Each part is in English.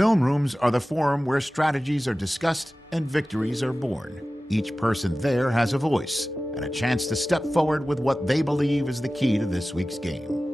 Film rooms are the forum where strategies are discussed and victories are born. Each person there has a voice and a chance to step forward with what they believe is the key to this week's game.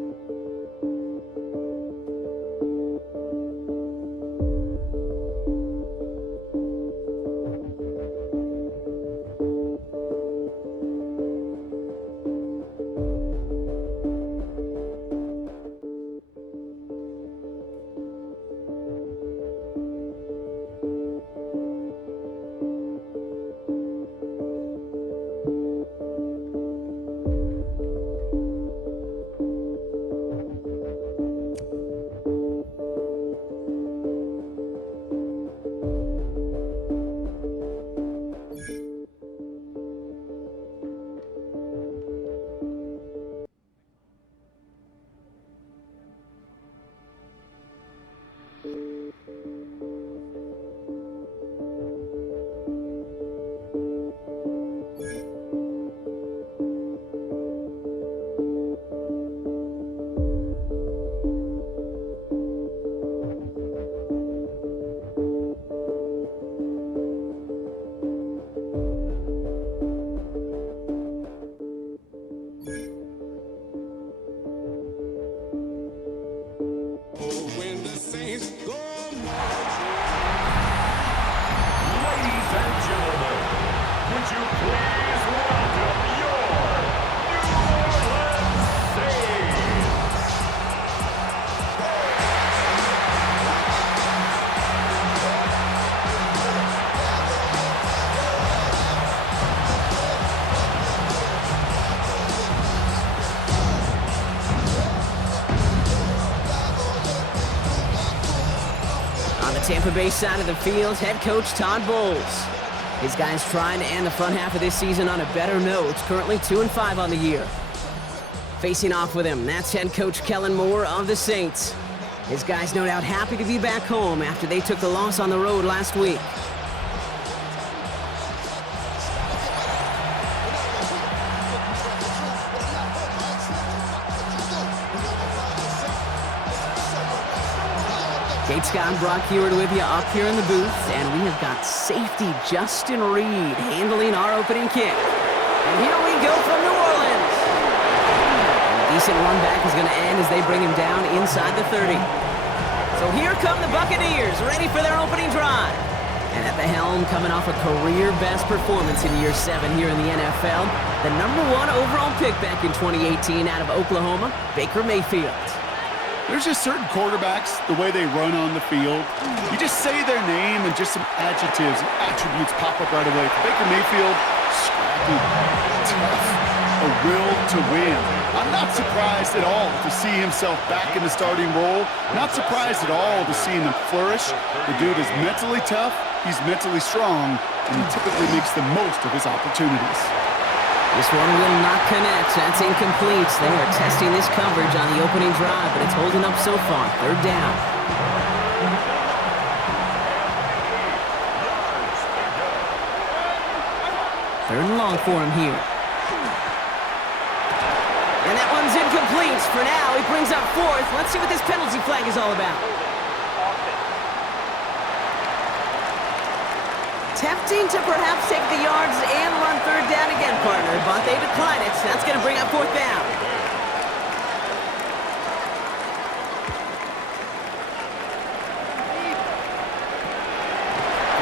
Tampa Bay side of the field, head coach Todd Bowles. His guys trying to end the front half of this season on a better note. It's currently 2-5 on the year. Facing off with him, that's head coach Kellen Moore of the Saints. His guys no doubt happy to be back home after they took the loss on the road last week. Kate Scott and Brock Heward with you up here in the booth, and we have got safety Justin Reed handling our opening kick. And here we go from New Orleans. And a decent run back is going to end as they bring him down inside the 30. So here come the Buccaneers, ready for their opening drive. And at the helm, coming off a career-best performance in year 7 here in the NFL, the #1 overall pick back in 2018 out of Oklahoma, Baker Mayfield. There's just certain quarterbacks, the way they run on the field. You just say their name and just some adjectives and attributes pop up right away. Baker Mayfield, scrappy, tough, a will to win. I'm not surprised at all to see himself back in the starting role. Not surprised at all to see him flourish. The dude is mentally tough, he's mentally strong, and he typically makes the most of his opportunities. This one will not connect. That's incomplete. They are testing this coverage on the opening drive, but it's holding up so far. 3rd down. 3rd and long for him here. And that one's incomplete. For now, he brings up 4th. Let's see what this penalty flag is all about. Tempting to perhaps take the yards and run 3rd down again, partner, but they decline it. That's going to bring up 4th down.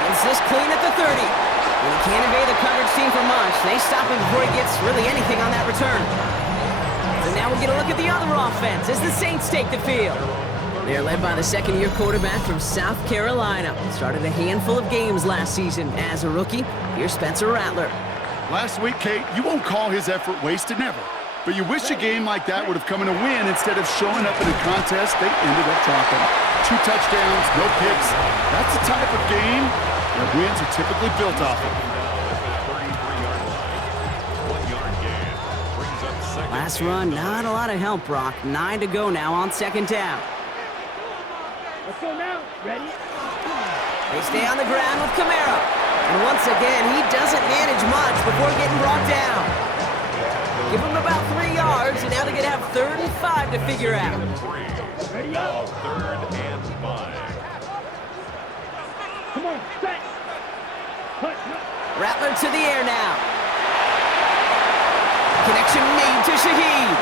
Gets this clean at the 30. And he can't evade the coverage team for much. They stop him before he gets really anything on that return. So now we'll get a look at the other offense as the Saints take the field. They're led by the 2nd-year quarterback from South Carolina. Started a handful of games last season as a rookie. Here's Spencer Rattler. Last week, Kate, you won't call his effort wasted, never. But you wish a game like that would have come in a win instead of showing up in a contest they ended up dropping. 2 touchdowns, no picks. That's the type of game that wins are typically built off of. Last run, not a lot of help, Brock. 9 to go now on 2nd down. Let's go now. Ready? They stay on the ground with Kamara. And once again, he doesn't manage much before getting brought down. Give him about 3 yards, and now they're going to have 3rd and 5 to figure out. Ready up. 3rd and 5. Come on, set. Cut. Rattler to the air now. Connection made to Shaheed.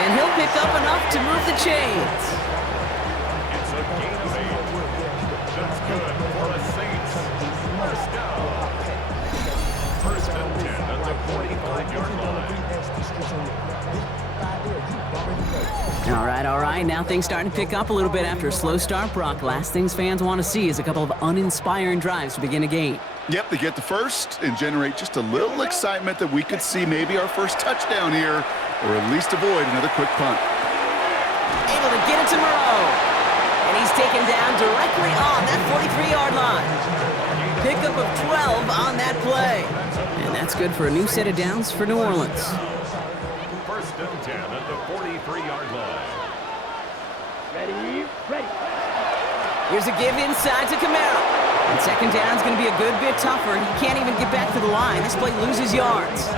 And he'll pick up enough to move the chains. It's a gain of 8. That's good for a Saints. First down. First and 10 at the 45-yard line. All right. Now things starting to pick up a little bit after a slow start, Brock. Last things fans want to see is a couple of uninspiring drives to begin a game. Yep, they get the first and generate just a little excitement that we could see maybe our first touchdown here, or at least avoid another quick punt. Able to get it to Moreau. And he's taken down directly on that 43-yard line. Pickup of 12 on that play. And that's good for a new set of downs for New Orleans. First and 10 at the 43-yard line. Ready. Here's a give inside to Kamara. And second down's going to be a good bit tougher. He can't even get back to the line. This play loses yards.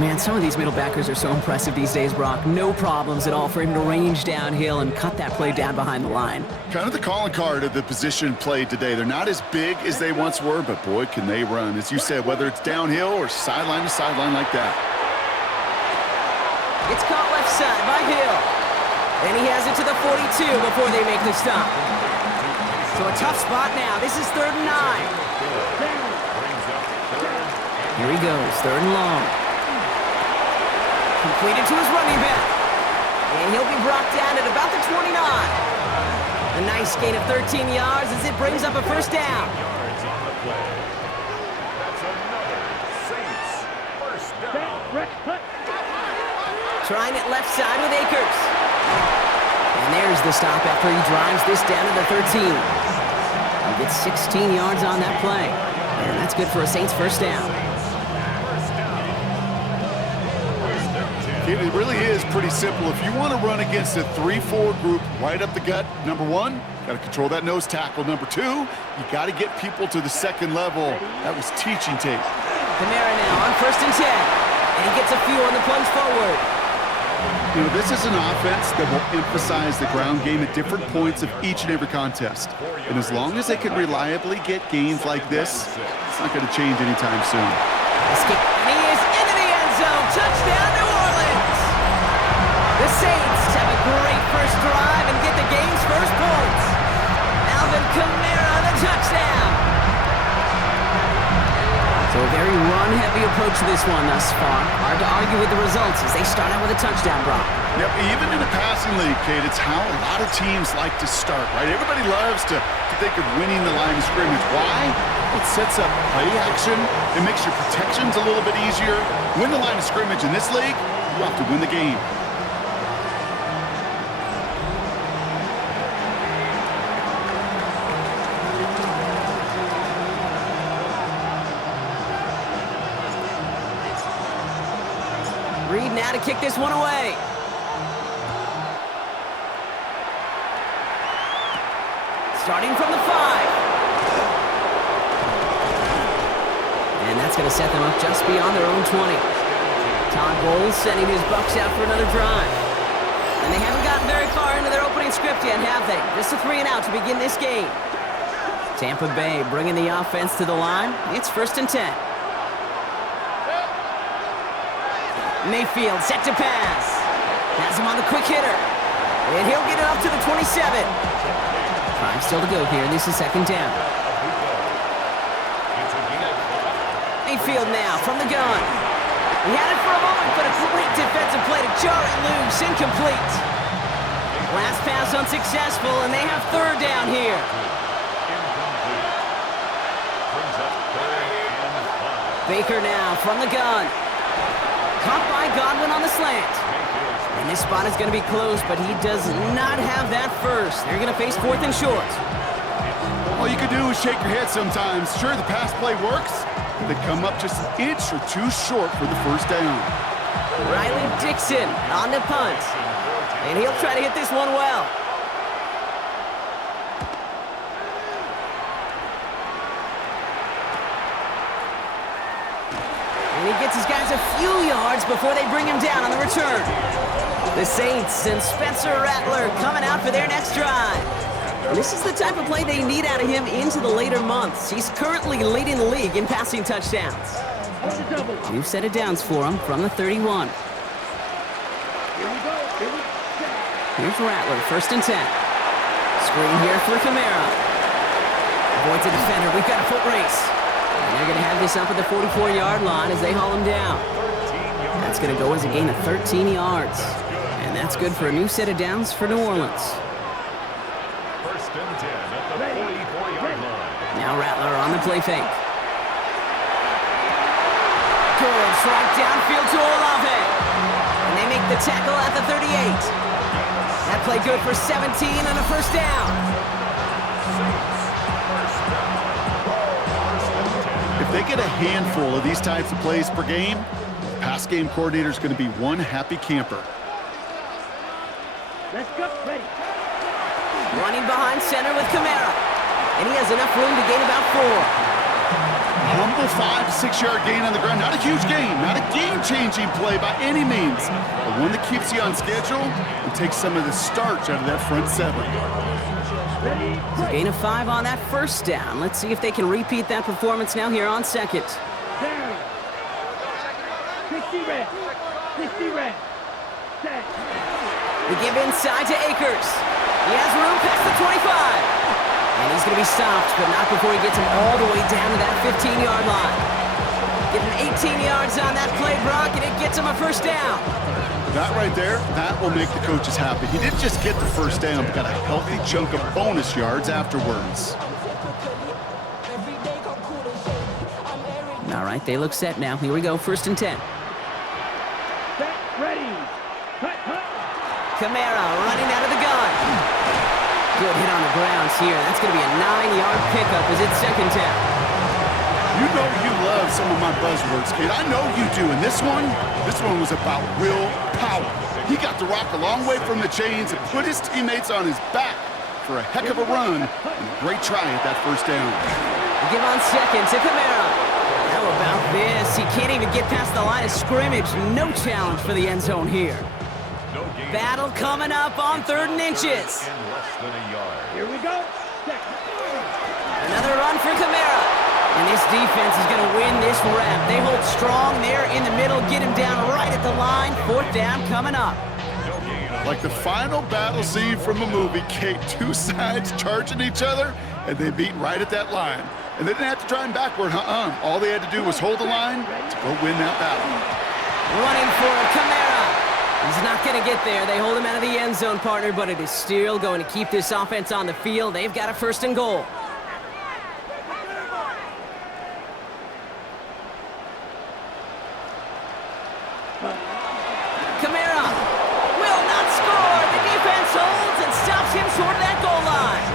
Man, some of these middle backers are so impressive these days, Brock. No problems at all for him to range downhill and cut that play down behind the line. Kind of the calling card of the position played today. They're not as big as they once were, but boy, can they run. As you said, whether it's downhill or sideline to sideline like that. It's caught left side by Hill. And he has it to the 42 before they make the stop. So a tough spot now. This is 3rd and 9. Here he goes, 3rd and long. Completed to his running back. And he'll be brought down at about the 29. A nice gain of 13 yards as it brings up a first down. Yards on the play. That's another Saints first down. Trying it left side with Akers. And there's the stop after he drives this down to the 13. He gets 16 yards on that play. And that's good for a Saints first down. It really is pretty simple. If you want to run against a 3-4 group right up the gut, number one, got to control that nose tackle. Number two, you got to get people to the second level. That was teaching tape. Kamara now on 1st and 10. And he gets a few on the plunge forward. You know, this is an offense that will emphasize the ground game at different points of each and every contest. And as long as they can reliably get gains like this, it's not going to change anytime soon. And he is into the end zone. Touchdown, New Orleans. The Saints have a great first drive and get the game's first points. Alvin Kamara, the touchdown. So a very run-heavy approach to this one thus far. Hard to argue with the results as they start out with a touchdown, Brock. Yep, even in a passing league, Kate, it's how a lot of teams like to start, right? Everybody loves to think of winning the line of scrimmage. Why? It sets up play action. It makes your protections a little bit easier. Win the line of scrimmage in this league, you have to win the game. Reed now to kick this one away. Starting from the 5. And that's going to set them up just beyond their own 20. Todd Bowles sending his Bucs out for another drive. And they haven't gotten very far into their opening script yet, have they? Just a 3 and out to begin this game. Tampa Bay bringing the offense to the line. It's 1st and 10. Mayfield set to pass. Has him on the quick hitter. And he'll get it up to the 27. 5 still to go here. This is 2nd down. Mayfield now from the gun. He had it for a moment, but a great defensive play to jar it loose. Incomplete. Last pass unsuccessful, and they have 3rd down here. Baker now from the gun. Caught by Godwin on the slant. And this spot is going to be close, but he does not have that first. They're going to face 4th and short. All you can do is shake your head sometimes. Sure, the pass play works. They come up just an inch or two short for the first down. Riley Dixon on the punt. And he'll try to hit this one well. And he gets his guys a few yards before they bring him down on the return. The Saints and Spencer Rattler coming out for their next drive. And this is the type of play they need out of him into the later months. He's currently leading the league in passing touchdowns. On the double. New set of downs for him from the 31. Here we go. Here we go. Here's Rattler, 1st and 10. Screen here for Kamara. Avoids a defender. We've got a foot race. And they're going to have this up at the 44-yard line as they haul him down. That's going to go as a gain of 13 yards. And that's good for a new set of downs for New Orleans. 1st and 10 at the 44-yard line. Now Rattler on the play fake. Good strike downfield to Olave. And they make the tackle at the 38. That play good for 17 and a 1st down. If they get a handful of these types of plays per game, pass game coordinator is going to be one happy camper. Let's go. Ready. Running behind center with Kamara. And he has enough room to gain about 4. Humble 5 to 6 yard gain on the ground. Not a huge gain, not a game-changing play by any means, but one that keeps you on schedule and takes some of the starch out of that front 7. Ready. It's a gain of 5 on that 1st down. Let's see if they can repeat that performance now here on 2nd. Down. 60 red. 60 red. Set. They give inside to Akers. He has room past the 25. And he's going to be stopped, but not before he gets him all the way down to that 15-yard line. Give him 18 yards on that play, Brock, and it gets him a 1st down. That right there, that will make the coaches happy. He didn't just get the 1st down, but got a healthy chunk of bonus yards afterwards. All right, they look set now. Here we go, 1st and 10. Set. Ready. Cut. Kamara running out of the gun. Good hit on the grounds here. That's going to be a 9-yard pickup as it's 2nd down. You know you love some of my buzzwords, kid. I know you do. And this one was about real power. He got the rock a long way from the chains and put his teammates on his back for a heck of a run and a great try at that 1st down. Give on 2nd to Kamara. How about this? He can't even get past the line of scrimmage. No challenge for the end zone here. No gain. Battle coming up on 3rd and inches. In less than a yard. Here we go. Set. Another run for Kamara. And this defense is going to win this rep. They hold strong there in the middle, get him down right at the line. 4th down coming up. No gain. Like the final battle scene from a movie, Kate, 2 sides charging each other, and they meet right at that line. And they didn't have to try him backward, All they had to do was hold the line to go win that battle. Running for it, Kamara. He's not going to get there. They hold him out of the end zone, partner, but it is still going to keep this offense on the field. They've got a 1st and goal. Kamara will not score. The defense holds and stops him short of that goal line.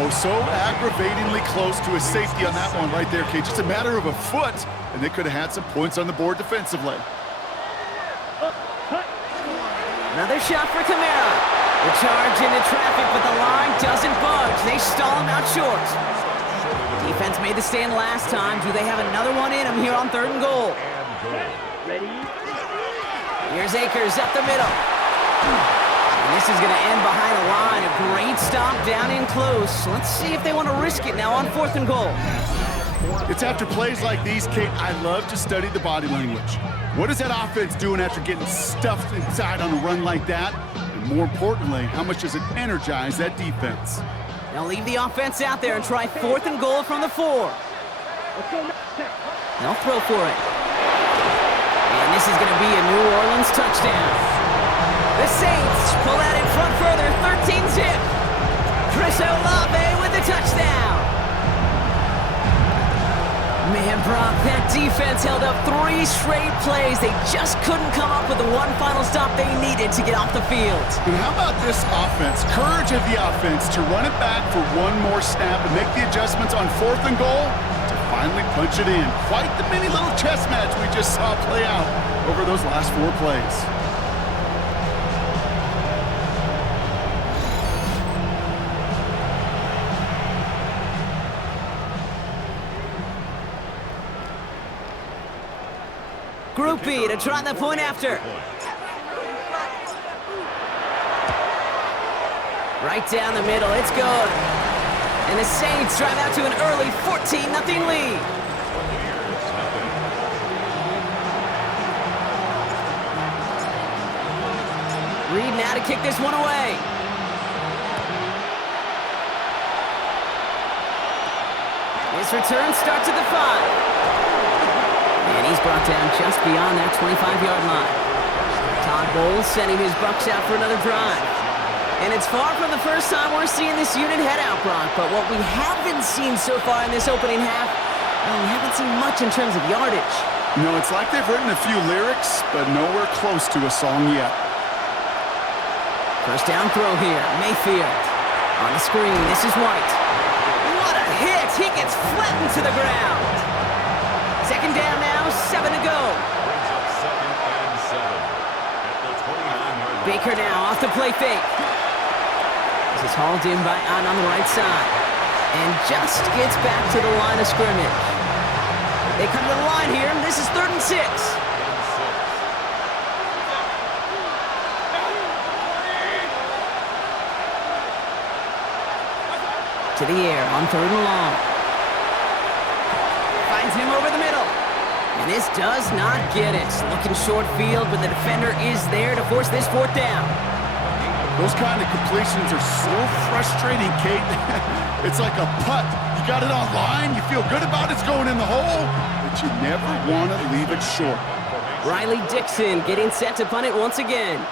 Oh, so aggravatingly close to a safety on that one right there, Kate. Just a matter of a foot, and they could have had some points on the board defensively. Another shot for Kamara. The charge into traffic, but the line doesn't budge. They stall him out short. Defense made the stand last time. Do they have another one in them here on 3rd and goal? Ready. Here's Akers up the middle. And this is going to end behind the line. A great stop down in close. Let's see if they want to risk it now on 4th and goal. It's after plays like these, Kate, I love to study the body language. What is that offense doing after getting stuffed inside on a run like that? And more importantly, how much does it energize that defense? They'll leave the offense out there and try 4th and goal from the 4. Let's go. Set. They'll throw for it. And this is going to be a New Orleans touchdown. The Saints pull out in front further, 13-zip. Chris Olave with the touchdown. Man, Brock, that defense held up 3 straight plays. They just couldn't come up with the one final stop they needed to get off the field. And how about this offense? Courage of the offense to run it back for one more snap and make the adjustments on 4th and goal to finally punch it in. Quite the mini little chess match we just saw play out over those last 4 plays. Group B to try the point after. Right down the middle, it's good. And the Saints drive out to an early 14-0 lead. Reed now to kick this one away. His return starts at the 5. And he's brought down just beyond that 25-yard line. Todd Bowles sending his Bucks out for another drive. And it's far from the first time we're seeing this unit head out, Brock. But what we haven't seen so far in this opening half, well, we haven't seen much in terms of yardage. You know, it's like they've written a few lyrics, but nowhere close to a song yet. First down throw here, Mayfield. On the screen, this is White. What a hit! He gets flattened to the ground. Second down now, 7 to go. Brings up 2nd and 7 at the 29-yard line. Baker now off the play fake. This is hauled in by Ahn on the right side. And just gets back to the line of scrimmage. They come to the line here, and this is 3rd and 6. To the air on 3rd and long. Finds him over the middle. And this does not get it. Looking short field, but the defender is there to force this 4th down. Those kind of completions are so frustrating, Kate. It's like a putt. You got it on line, you feel good about it's going in the hole, but you never want to leave it short. Riley Dixon getting set to punt it once again.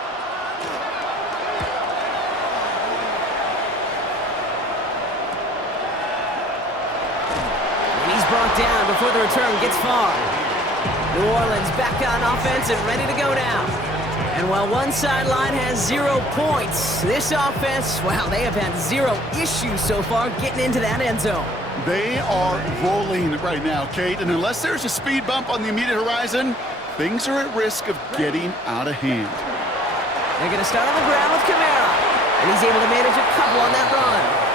Brought down before the return gets far. New Orleans back on offense and ready to go down. And while one sideline has 0 points, this offense, well, they have had 0 issues so far getting into that end zone. They are rolling right now, Kate, and unless there's a speed bump on the immediate horizon, things are at risk of getting out of hand. They're going to start on the ground with Kamara, and he's able to manage a couple on that run.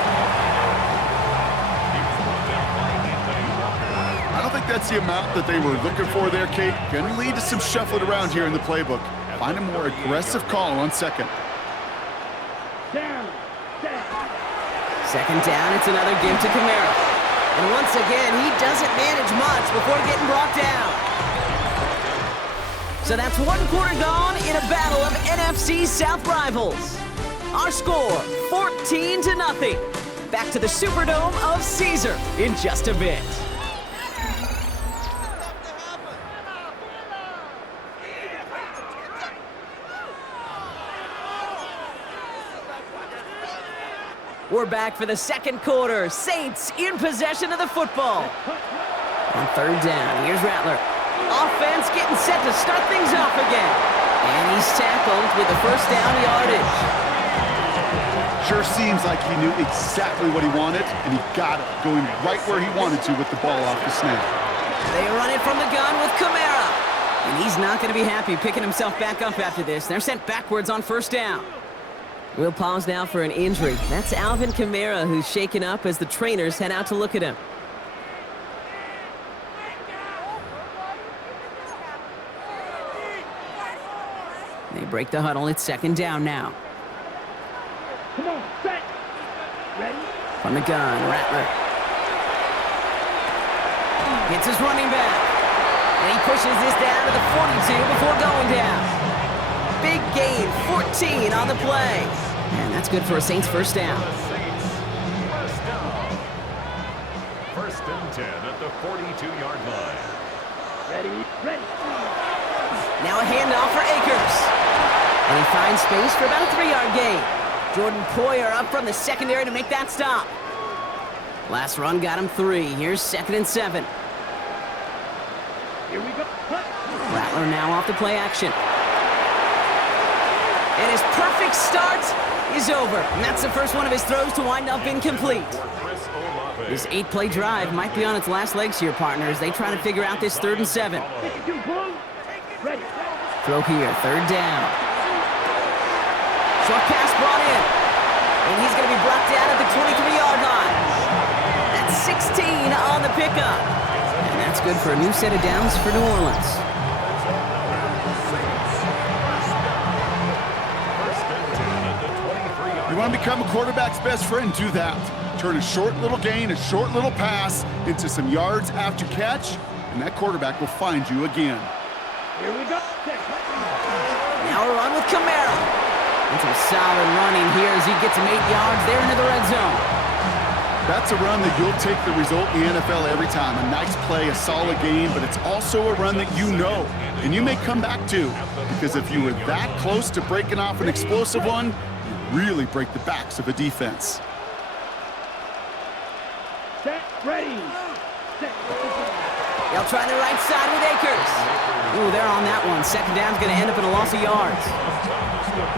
I don't think that's the amount that they were looking for there, Kate. Going to lead to some shuffling around here in the playbook. Find a more aggressive call on 2nd. Down. Second down, it's another give to Kamara. And once again, he doesn't manage much before getting brought down. So that's 1 quarter gone in a battle of NFC South rivals. Our score, 14-0. Back to the Superdome of Caesar in just a bit. We're back for the second quarter. Saints in possession of the football. On 3rd down, here's Rattler. Offense getting set to start things off again. And he's tackled with the first down yardage. Sure seems like he knew exactly what he wanted, and he got it, going right where he wanted to with the ball off the snap. They run it from the gun with Kamara. And he's not going to be happy picking himself back up after this. They're sent backwards on 1st down. We'll pause now for an injury. That's Alvin Kamara, who's shaken up as the trainers head out to look at him. They break the huddle. It's 2nd down now. Come on, set. Ready? From the gun, Rattler. Hits his running back. And he pushes this down to the 42 before going down. Big gain, 14 on the play. And that's good for a Saints 1st down. First and 10 at the 42-yard line. Ready? Now a handoff for Akers. And he finds space for about a 3-yard gain. Jordan Poyer up from the secondary to make that stop. Last run got him 3. Here's 2nd and 7. Here we go. Rattler now off the play action. And his perfect start is over. And that's the first one of his throws to wind up incomplete. This 8-play drive might be on its last legs here, partners. They try to figure out this 3rd and 7. Ready. Throw here, 3rd down. Short pass brought in. And he's going to be brought down at the 23-yard line. That's 16 on the pickup. And that's good for a new set of downs for New Orleans. You want to become a quarterback's best friend, do that. Turn a short little gain, a short little pass into some yards after catch, and that quarterback will find you again. Here we go. Now a run with Camara. And some solid running here as he gets him 8 yards there into the red zone. That's a run that you'll take the result in the NFL every time. A nice play, a solid game, but it's also a run that you know, and you may come back to, because if you were that close to breaking off an explosive one, you really break the backs of a defense. Set, ready. Set. They'll try the right side with Akers. Ooh, they're on that one. Second down's going to end up in a loss of yards.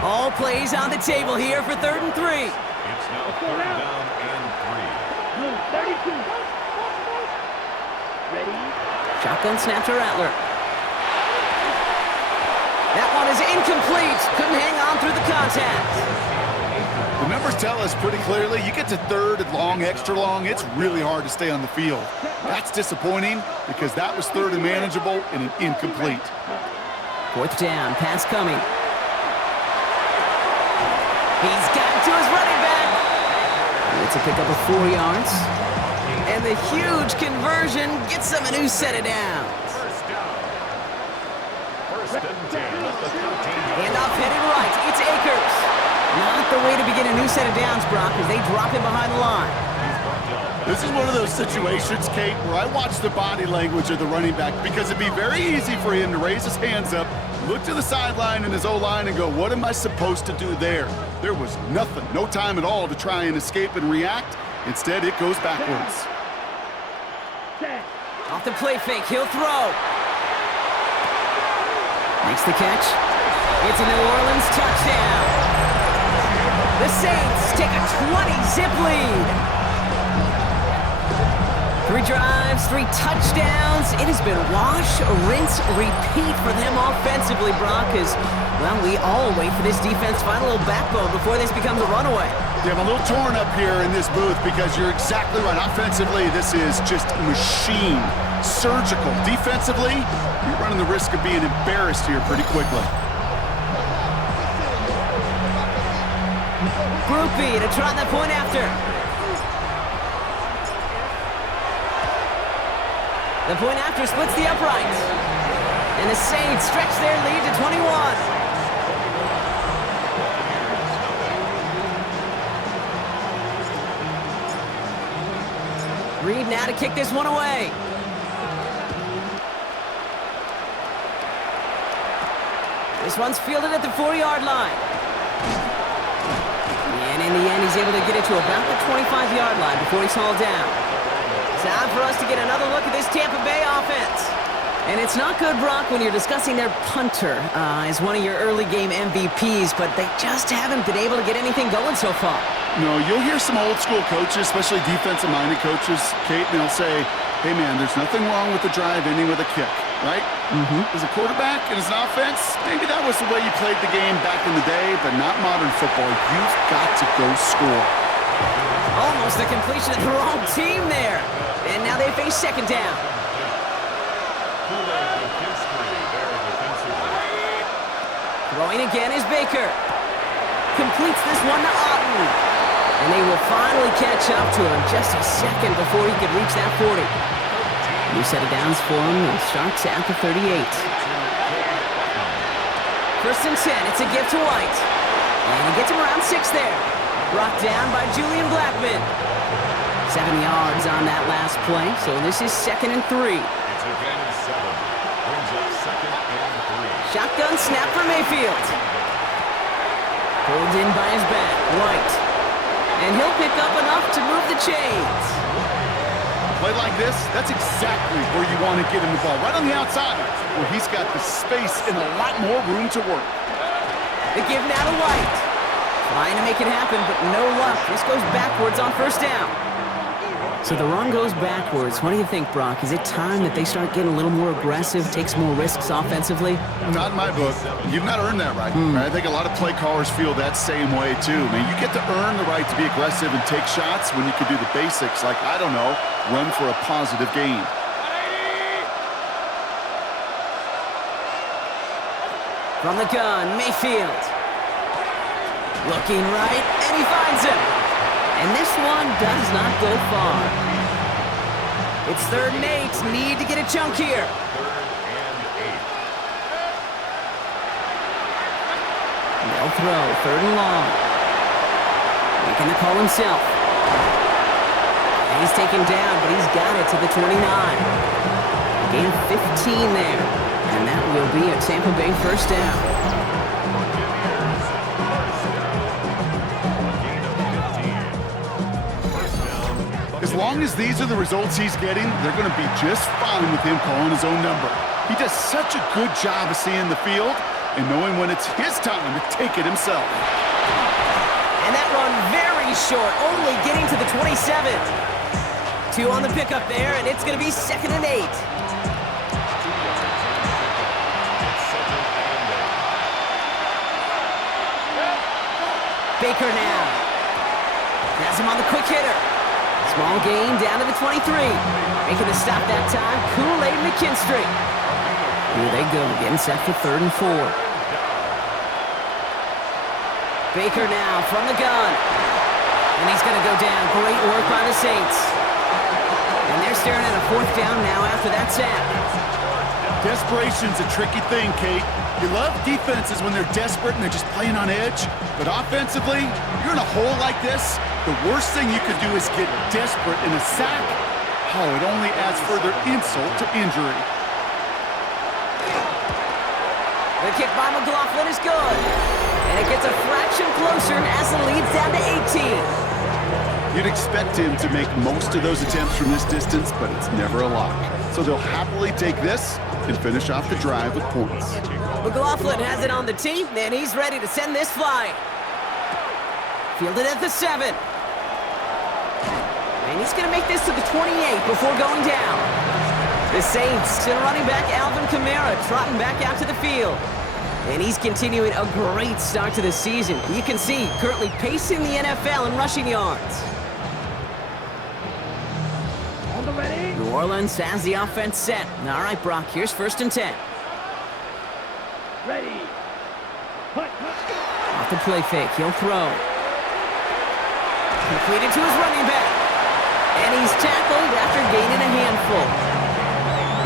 All plays on the table here for 3rd and 3. It's now 3rd down and 3. 32. Ready. Shotgun snap to Rattler. That one is incomplete. Couldn't hang on through the contact. The numbers tell us pretty clearly, you get to 3rd and long, extra long, it's really hard to stay on the field. That's disappointing because that was 3rd and manageable and an incomplete. 4th down, pass coming. He's got to his running back. It's a pickup of 4 yards. And the huge conversion gets them a new set of downs. First down. 1st and 10 at the 13. Handoff headed right. It's Akers. Not the way to begin a new set of downs, Brock, as they drop him behind the line. This is one of those situations, Kate, where I watch the body language of the running back because it'd be very easy for him to raise his hands up, look to the sideline in his O-line and go, what am I supposed to do there? There was nothing, no time at all to try and escape and react. Instead, it goes backwards. Set. Off the play fake, he'll throw. Makes the catch. It's a New Orleans touchdown. The Saints take a 20-zip lead. 3 drives, 3 touchdowns. It has been wash, rinse, repeat for them offensively, Brock, as, well, we all wait for this defense to find a little backbone before this becomes a runaway. Yeah, I'm a little torn up here in this booth because you're exactly right. Offensively, this is just machine, surgical. Defensively, you're running the risk of being embarrassed here pretty quickly. Groupie to try the point after. The point after splits the uprights. And the Saints stretch their lead to 21. Reed now to kick this one away. This one's fielded at the 4-yard line. And in the end, he's able to get it to about the 25-yard line before he's hauled down. Time for us to get another look at this Tampa Bay offense. And it's not good, Brock, when you're discussing their punter as one of your early game MVPs, but they just haven't been able to get anything going so far. No, you'll hear some old school coaches, especially defensive-minded coaches, Kate, and they'll say, hey, man, there's nothing wrong with the drive ending with a kick, right? As a quarterback and as an offense, maybe that was the way you played the game back in the day, but not modern football. You've got to go score. Almost the completion of the wrong team there. And now they face 2nd down. Throwing again is Baker. Completes this one to Otten. And they will finally catch up to him just a second before he could reach that 40. New set of downs for him and starts at the 38. 1st and 10, it's a gift to White. And he gets him around 6 there. Brought down by Julian Blackman. 7 yards on that last play, so this is 2nd and 3. It's again 7. Brings up 2nd and 3. Shotgun snap for Mayfield. Pulled in by his back, White. And he'll pick up enough to move the chains. Play like this, that's exactly where you want to get him the ball, right on the outside, where he's got the space and a lot more room to work. The give now to White. Trying to make it happen, but no luck. This goes backwards on 1st down. So the run goes backwards. What do you think, Brock? Is it time that they start getting a little more aggressive, take some more risks offensively? Not in my book. You've not earned that right. I think a lot of play callers feel that same way, too. I mean, you get to earn the right to be aggressive and take shots when you can do the basics, like, I don't know, run for a positive gain. From the gun, Mayfield. Looking right, and he finds him. And this one does not go far. It's 3rd and 8. Need to get a chunk here. 3rd and 8. They'll throw, 3rd and long. Making the call himself. And he's taken down, but he's got it to the 29. Gain of 15 there. And that will be a Tampa Bay first down. As long as these are the results he's getting, they're going to be just fine with him calling his own number. He does such a good job of seeing the field and knowing when it's his time to take it himself. And that run very short, only getting to the 27. 2 on the pickup there, and it's going to be 2nd and 8. Baker now. Has him on the quick hitter. Small gain down to the 23. Making the stop that time, Kool-Aid McKinstry. Here they go, getting set for 3rd and 4. Baker now from the gun. And he's going to go down. Great work by the Saints. And they're staring at a 4th down now after that sack. Desperation's a tricky thing, Kate. You love defenses when they're desperate and they're just playing on edge. But offensively, you're in a hole like this, the worst thing you could do is get desperate in a sack. Oh, it only adds further insult to injury. The kick by McLaughlin is good. And it gets a fraction closer as the lead's down to 18. You'd expect him to make most of those attempts from this distance, but it's never a lock. So they'll happily take this and finish off the drive with points. McLaughlin has it on the tee, and he's ready to send this flying. Fielded at the 7. And he's going to make this to the 28 before going down. The Saints and running back Alvin Kamara trotting back out to the field. And he's continuing a great start to the season. You can see currently pacing the NFL in rushing yards. On the ready. New Orleans has the offense set. All right, Brock, here's 1st and 10. Ready. Hut, hut. Off the play fake, he'll throw. Completed to his running back. And he's tackled after gaining a handful.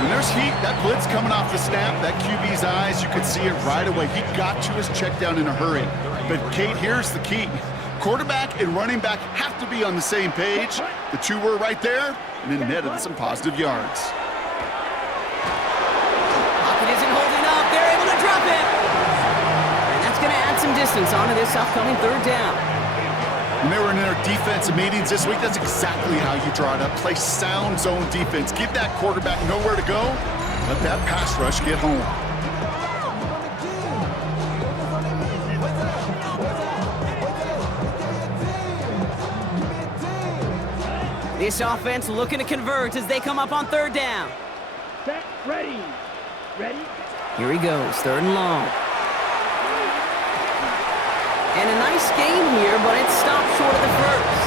When there's heat, that blitz coming off the snap, that QB's eyes, you could see it right away. He got to his check down in a hurry. But Kate, here's the key. Quarterback and running back have to be on the same page. The 2 were right there, and it netted some positive yards. Pocket isn't holding up. They're able to drop it. And that's going to add some distance onto this upcoming 3rd down. When they were in their defensive meetings this week, that's exactly how you draw it up. Play sound zone defense. Give that quarterback nowhere to go. Let that pass rush get home. This offense looking to convert as they come up on 3rd down. Set. Ready. Ready. Here he goes, 3rd and long. And a nice game here, but it stopped short of the 1st.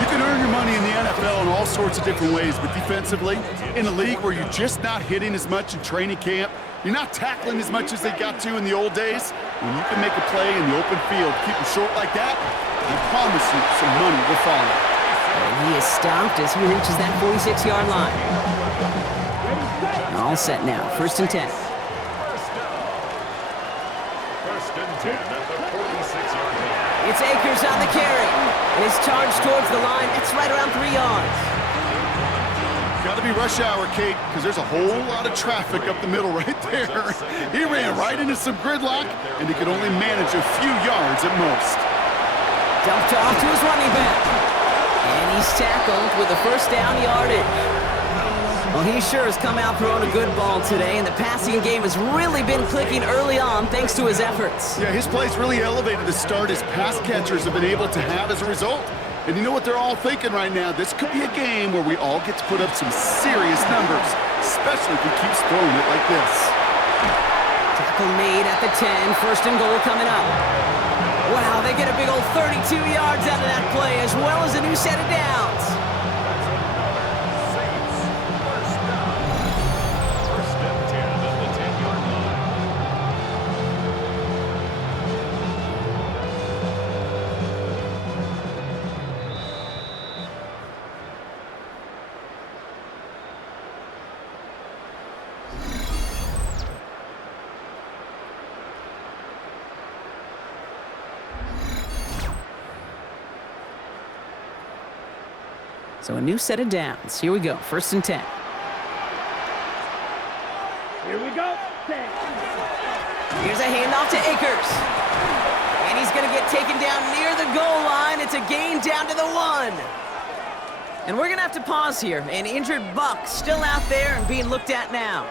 You can earn your money in the NFL in all sorts of different ways, but defensively, in a league where you're just not hitting as much in training camp, you're not tackling as much as they got to in the old days, when you can make a play in the open field, keep them short like that, I promise you some money will follow. And he is stopped as he reaches that 46-yard line. All set now, 1st and 10. First and 10 at the 46-yard line. It's Akers on the carry. And his charge towards the line, it's right around 3 yards. Got to be rush hour, Kate, because there's a whole lot of traffic up the middle right there. He ran right into some gridlock, and he could only manage a few yards at most. Dumped off to his running back. And he's tackled with a 1st down yardage. Well, he sure has come out throwing a good ball today, and the passing game has really been clicking early on thanks to his efforts. Yeah, his play's really elevated the start his pass catchers have been able to have as a result. And you know what they're all thinking right now? This could be a game where we all get to put up some serious numbers, especially if he keeps throwing it like this. Tackle made at the 10, 1st and goal coming up. Wow, they get a big old 32 yards out of that play, as well as a new set of downs. So a new set of downs. Here we go, 1st and 10. Here we go. Set. Here's a handoff to Akers. And he's going to get taken down near the goal line. It's a gain down to the 1. And we're going to have to pause here. An injured Buck still out there and being looked at now.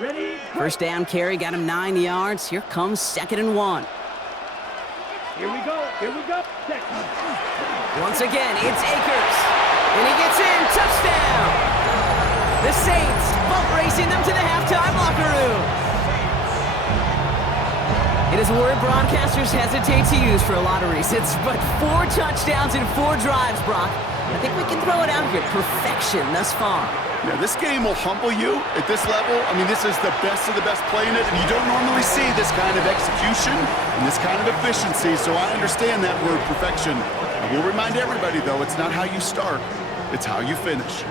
Ready. First down carry got him 9 yards. Here comes 2nd and 1. Here we go. Here we go. Set. Once again, it's Akers. And he gets in. Touchdown! The Saints boat racing them to the halftime locker room. It is a word broadcasters hesitate to use for a lot of reasons, but 4 touchdowns in 4 drives, Brock. I think we can throw it out here. Perfection thus far. Yeah, this game will humble you at this level. I mean, this is the best of the best playing it, and you don't normally see this kind of execution and this kind of efficiency, so I understand that word perfection. I will remind everybody, though, it's not how you start, it's how you finish.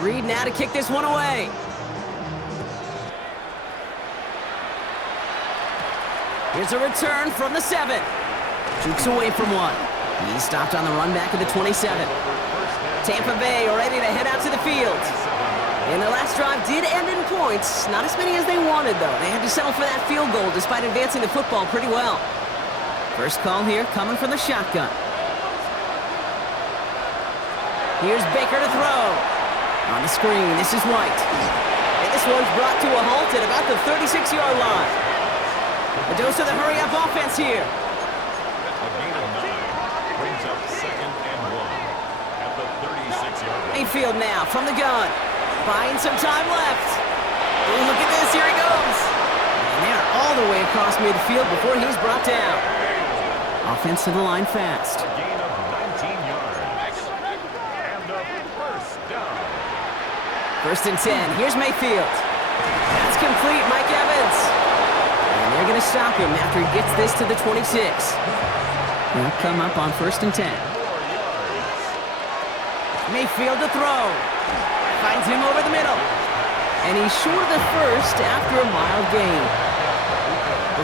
Reed now to kick this one away. Here's a return from the 7. Jukes away from 1. He stopped on the run back of the 27. Tampa Bay ready to head out to the field. And their last drive did end in points. Not as many as they wanted, though. They had to settle for that field goal despite advancing the football pretty well. First call here coming from the shotgun. Here's Baker to throw. On the screen, this is White. And this one's brought to a halt at about the 36-yard line. A dose of the hurry-up offense here. A gain of 9 brings up 2nd and 1 at the 36-yard line. Mayfield now from the gun. Buying some time left. Oh, look at this. Here he goes. And they're all the way across midfield before he's brought down. Offense to the line fast. A gain of 19 yards. And a first down. 1st and 10. Here's Mayfield. That's complete. Mike Evans. And they're going to stop him after he gets this to the 26. They'll come up on 1st and 10. Mayfield to throw. Finds him over the middle. And he's short of the first after a mild gain.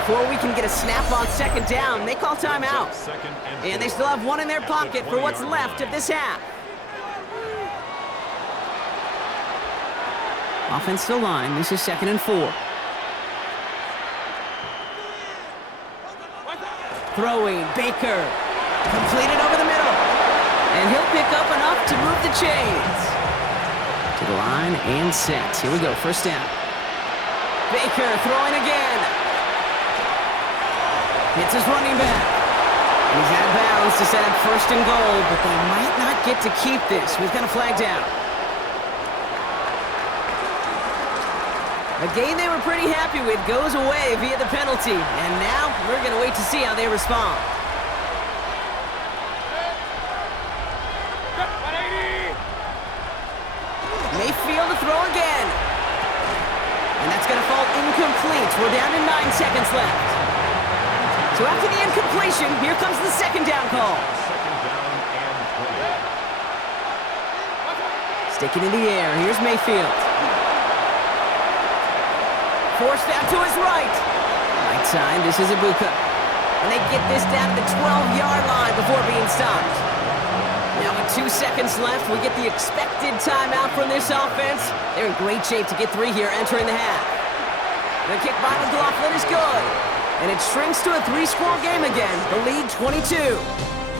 Before we can get a snap on 2nd down, they call timeout. And they still have 1 in their pocket for what's left of this half. Offensive line, this is 2nd and 4. Throwing, Baker. Completed over the middle. And he'll pick up enough to move the chains. To the line and set. Here we go, 1st down. Baker throwing again. Hits his running back. And he's out of bounds to set up 1st and goal, but they might not get to keep this. We've got a flag down. A game they were pretty happy with goes away via the penalty. And now we're going to wait to see how they respond. Mayfield to throw again. And that's going to fall incomplete. We're down to 9 seconds left. So after the incompletion, here comes the 2nd down call. 2nd down and 20. Sticking in the air. Here's Mayfield. Forced out to his right. Right side, this is Ibuka. And they get this down to the 12-yard line before being stopped. Now with 2 seconds left, we get the expected timeout from this offense. They're in great shape to get 3 here entering the half. The kick by McLaughlin is good. And it shrinks to a 3-score game again, the lead 22.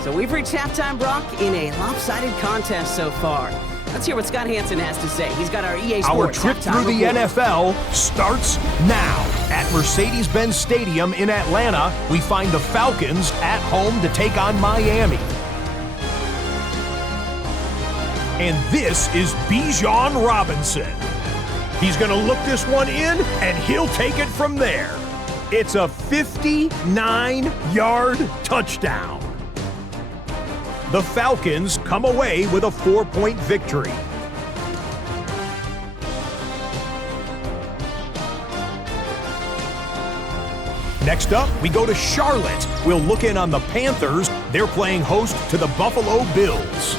So we've reached halftime, Brock, in a lopsided contest so far. Let's hear what Scott Hansen has to say. He's got our EA Sports Our trip halftime through the report. NFL starts now. At Mercedes-Benz Stadium in Atlanta, we find the Falcons at home to take on Miami. And this is Bijan Robinson. He's going to look this one in, and he'll take it from there. It's a 59-yard touchdown. The Falcons come away with a 4-point victory. Next up, we go to Charlotte. We'll look in on the Panthers. They're playing host to the Buffalo Bills.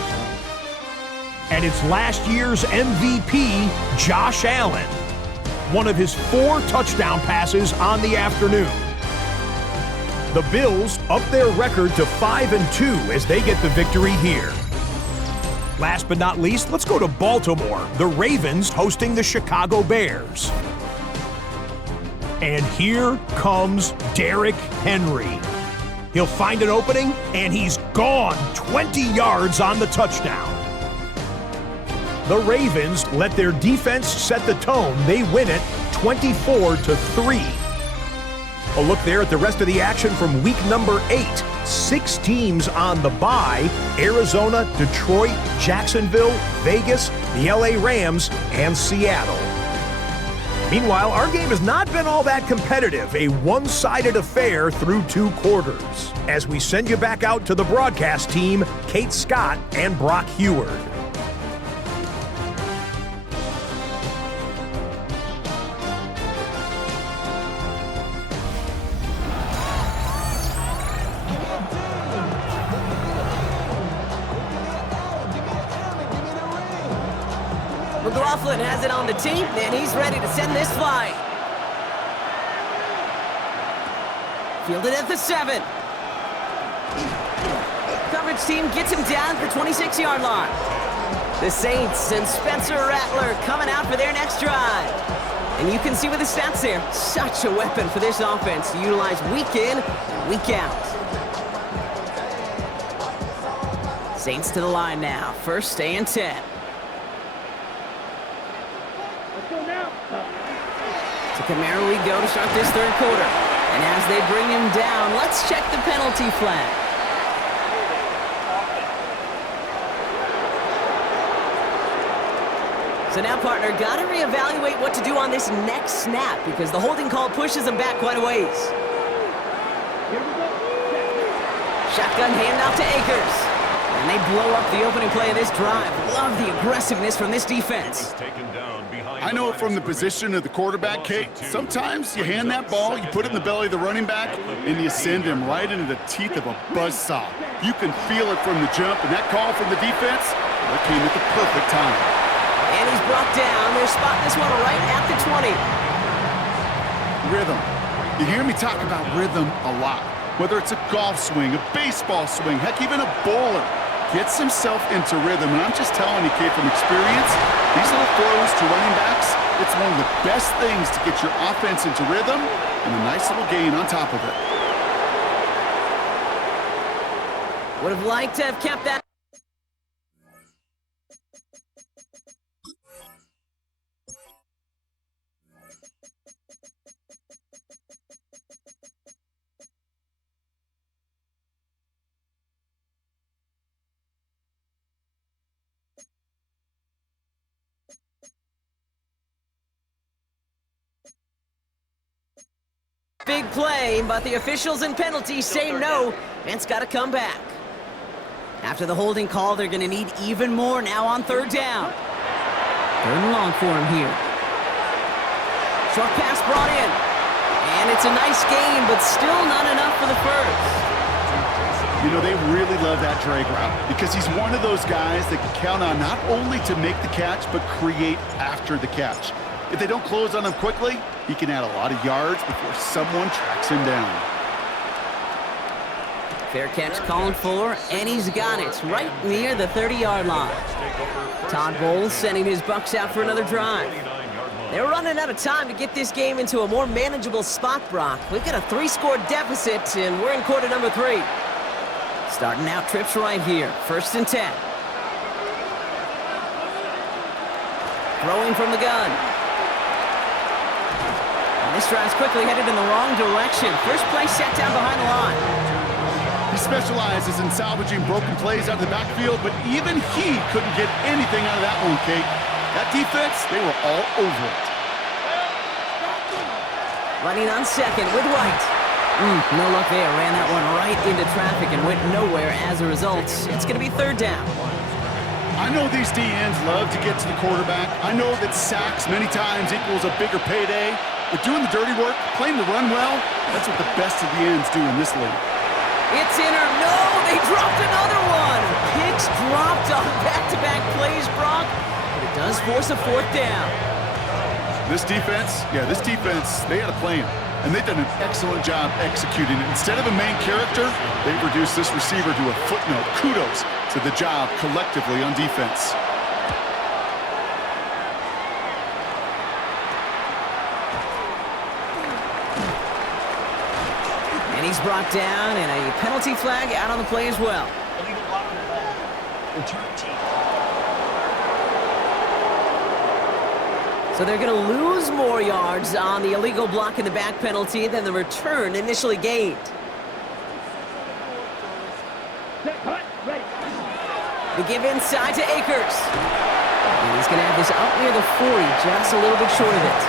And it's last year's MVP, Josh Allen. One of his 4 touchdown passes on the afternoon. The Bills up their record to 5-2 as they get the victory here. Last but not least, let's go to Baltimore. The Ravens hosting the Chicago Bears. And here comes Derrick Henry. He'll find an opening, and he's gone 20 yards on the touchdown. The Ravens let their defense set the tone. They win it 24-3. A look there at the rest of the action from week number 8. 6 teams on the bye: Arizona, Detroit, Jacksonville, Vegas, the LA Rams, and Seattle. Meanwhile, our game has not been all that competitive, a one-sided affair through 2 quarters. As we send you back out to the broadcast team, Kate Scott and Brock Heward. McLaughlin has it on the team, and he's ready to send this flying. Fielded at the 7. Coverage team gets him down for 26-yard line. The Saints and Spencer Rattler coming out for their next drive. And you can see with the stats there, such a weapon for this offense to utilize week in and week out. Saints to the line now, 1st and 10. To Kamara we go to start this 3rd quarter. And as they bring him down, let's check the penalty flag. So now, partner, got to reevaluate what to do on this next snap because the holding call pushes him back quite a ways. Shotgun handoff to Akers. And they blow up the opening play of this drive. Love the aggressiveness from this defense. I know from the position of the quarterback, Kate, sometimes you hand that ball, you put it in the belly of the running back, and you send him right into the teeth of a buzzsaw. You can feel it from the jump, and that call from the defense, that came at the perfect time. And he's brought down. They're spotting this one right at the 20. Rhythm. You hear me talk about rhythm a lot. Whether it's a golf swing, a baseball swing, heck, even a bowler gets himself into rhythm. And I'm just telling you, Kate, from experience, these little throws to running backs, it's one of the best things to get your offense into rhythm and a nice little gain on top of it. Would have liked to have kept that. Big play, but the officials and penalties say no, and it's got to come back. After the holding call, they're going to need even more now on 3rd down. 3rd and long for him here. Short pass brought in, and it's a nice gain, but still not enough for the first. You know, they really love that drag route because he's one of those guys that can count on not only to make the catch, but create after the catch. If they don't close on him quickly, he can add a lot of yards before someone tracks him down. Fair catch called for, and he's got it right near the 30-yard line. Todd Bowles sending his Bucs out for another drive. They're running out of time to get this game into a more manageable spot, Brock. We've got a 3-score deficit, and we're in quarter number 3. Starting out trips right here, 1st and 10. Throwing from the gun. This drive's quickly headed in the wrong direction. First play set down behind the line. He specializes in salvaging broken plays out of the backfield, but even he couldn't get anything out of that one, Kate. That defense, they were all over it. Running on 2nd with White. No luck there. Ran that one right into traffic and went nowhere as a result. It's going to be 3rd down. I know these DNs love to get to the quarterback. I know that sacks many times equals a bigger payday, But doing the dirty work, playing the run well, that's what the best of the ends do in this league. It's in or no, they dropped another one. Picks dropped on back-to-back plays, Brock, but it does force a fourth down. This defense, they had a plan, and they've done an excellent job executing it. Instead of a main character, they've reduced this receiver to a footnote. Kudos to the job collectively on defense. And he's brought down, and a penalty flag out on the play as well. Illegal block on the back. Return team. So they're going to lose more yards on the illegal block in the back penalty than the return initially gained. Set, cut, ready. The give inside to Akers. And he's going to have this up near the 40, just a little bit short of it.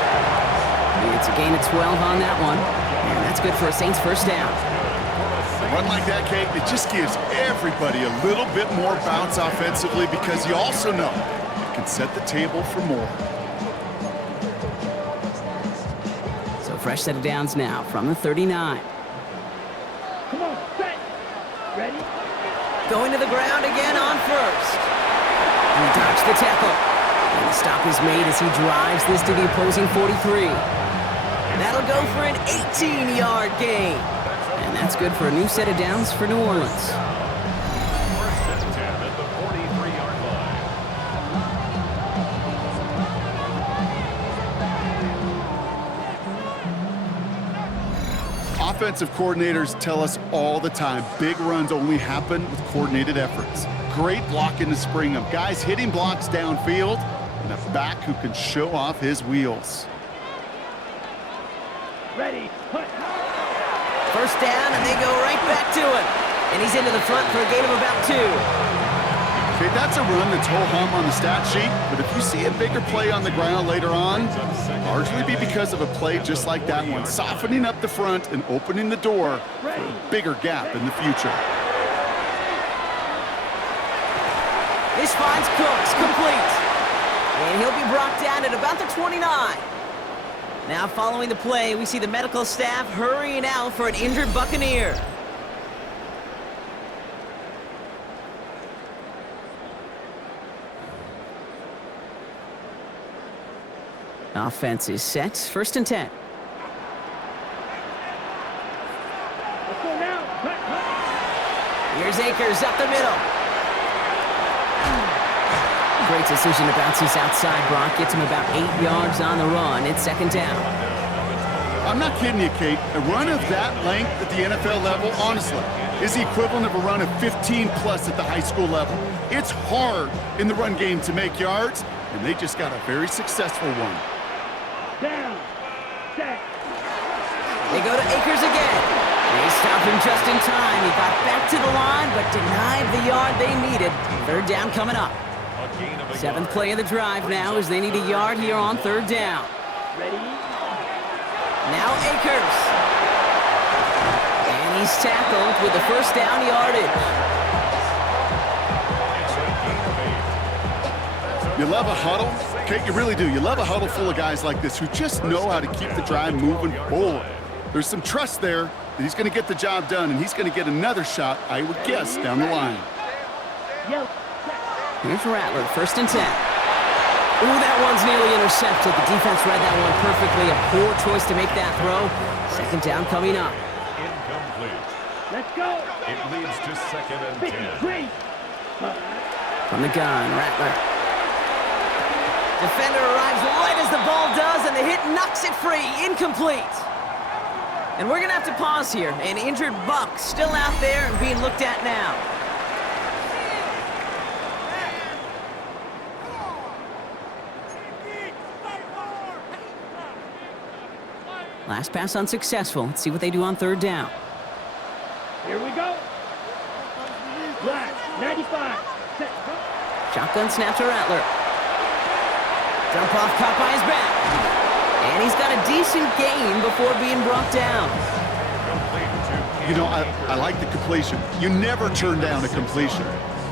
It's a gain of 12 on that one. And that's good for a Saints first down. A run like that, Kate, it just gives everybody a little bit more bounce offensively because you also know it can set the table for more. So fresh set of downs now from the 39. Come on, set. Ready? Going to the ground again on first. He dodged the tackle. And the stop is made as he drives this to the opposing 43. That'll go for an 18-yard gain. And that's good for a new set of downs for New Orleans. First and 10 at the 43-yard line. Offensive coordinators tell us all the time, big runs only happen with coordinated efforts. Great block in the spring of guys hitting blocks downfield and a back who can show off his wheels. Ready, cut. First down, and they go right back to him. And he's into the front for a gain of about 2. Okay, that's a run that's ho-hum on the stat sheet, but if you see a bigger play on the ground later on, largely be because of a play just like that one, softening up the front and opening the door for a bigger gap in the future. This finds Cooks, complete. And he'll be brought down at about the 29. Now following the play, we see the medical staff hurrying out for an injured Buccaneer. Offense is set, first and 10. Let's go now. Cut, cut. Here's Akers up the middle. Great decision to bounce this outside. Brock gets him about 8 yards on the run. It's second down. I'm not kidding you, Kate. A run of that length at the NFL level, honestly, is the equivalent of a run of 15-plus at the high school level. It's hard in the run game to make yards, and they just got a very successful one. Down. Set. They go to Akers again. They stop him just in time. He got back to the line, but denied the yard they needed. Third down coming up. Seventh play of the drive now as they need a yard here on third down. Ready? Now Akers. And he's tackled with the first down yardage. You love a huddle? Kate, you really do. You love a huddle full of guys like this who just know how to keep the drive moving forward. There's some trust there that he's going to get the job done, and he's going to get another shot, I would guess, down the line. Yell. Here's Rattler, first and 10. Ooh, that one's nearly intercepted. The defense read that one perfectly. A poor choice to make that throw. Second down coming up. Incomplete. Let's go. It leads to second and 10. Great. From the gun, Rattler. Defender arrives right as the ball does, and the hit knocks it free. Incomplete. And we're going to have to pause here. An injured Buck still out there and being looked at now. Last pass unsuccessful. Let's see what they do on third down. Here we go. Black, 95. Set. Shotgun snap to Rattler. Dump off caught by his back. And he's got a decent gain before being brought down. You know, I like the completion. You never turn down a completion.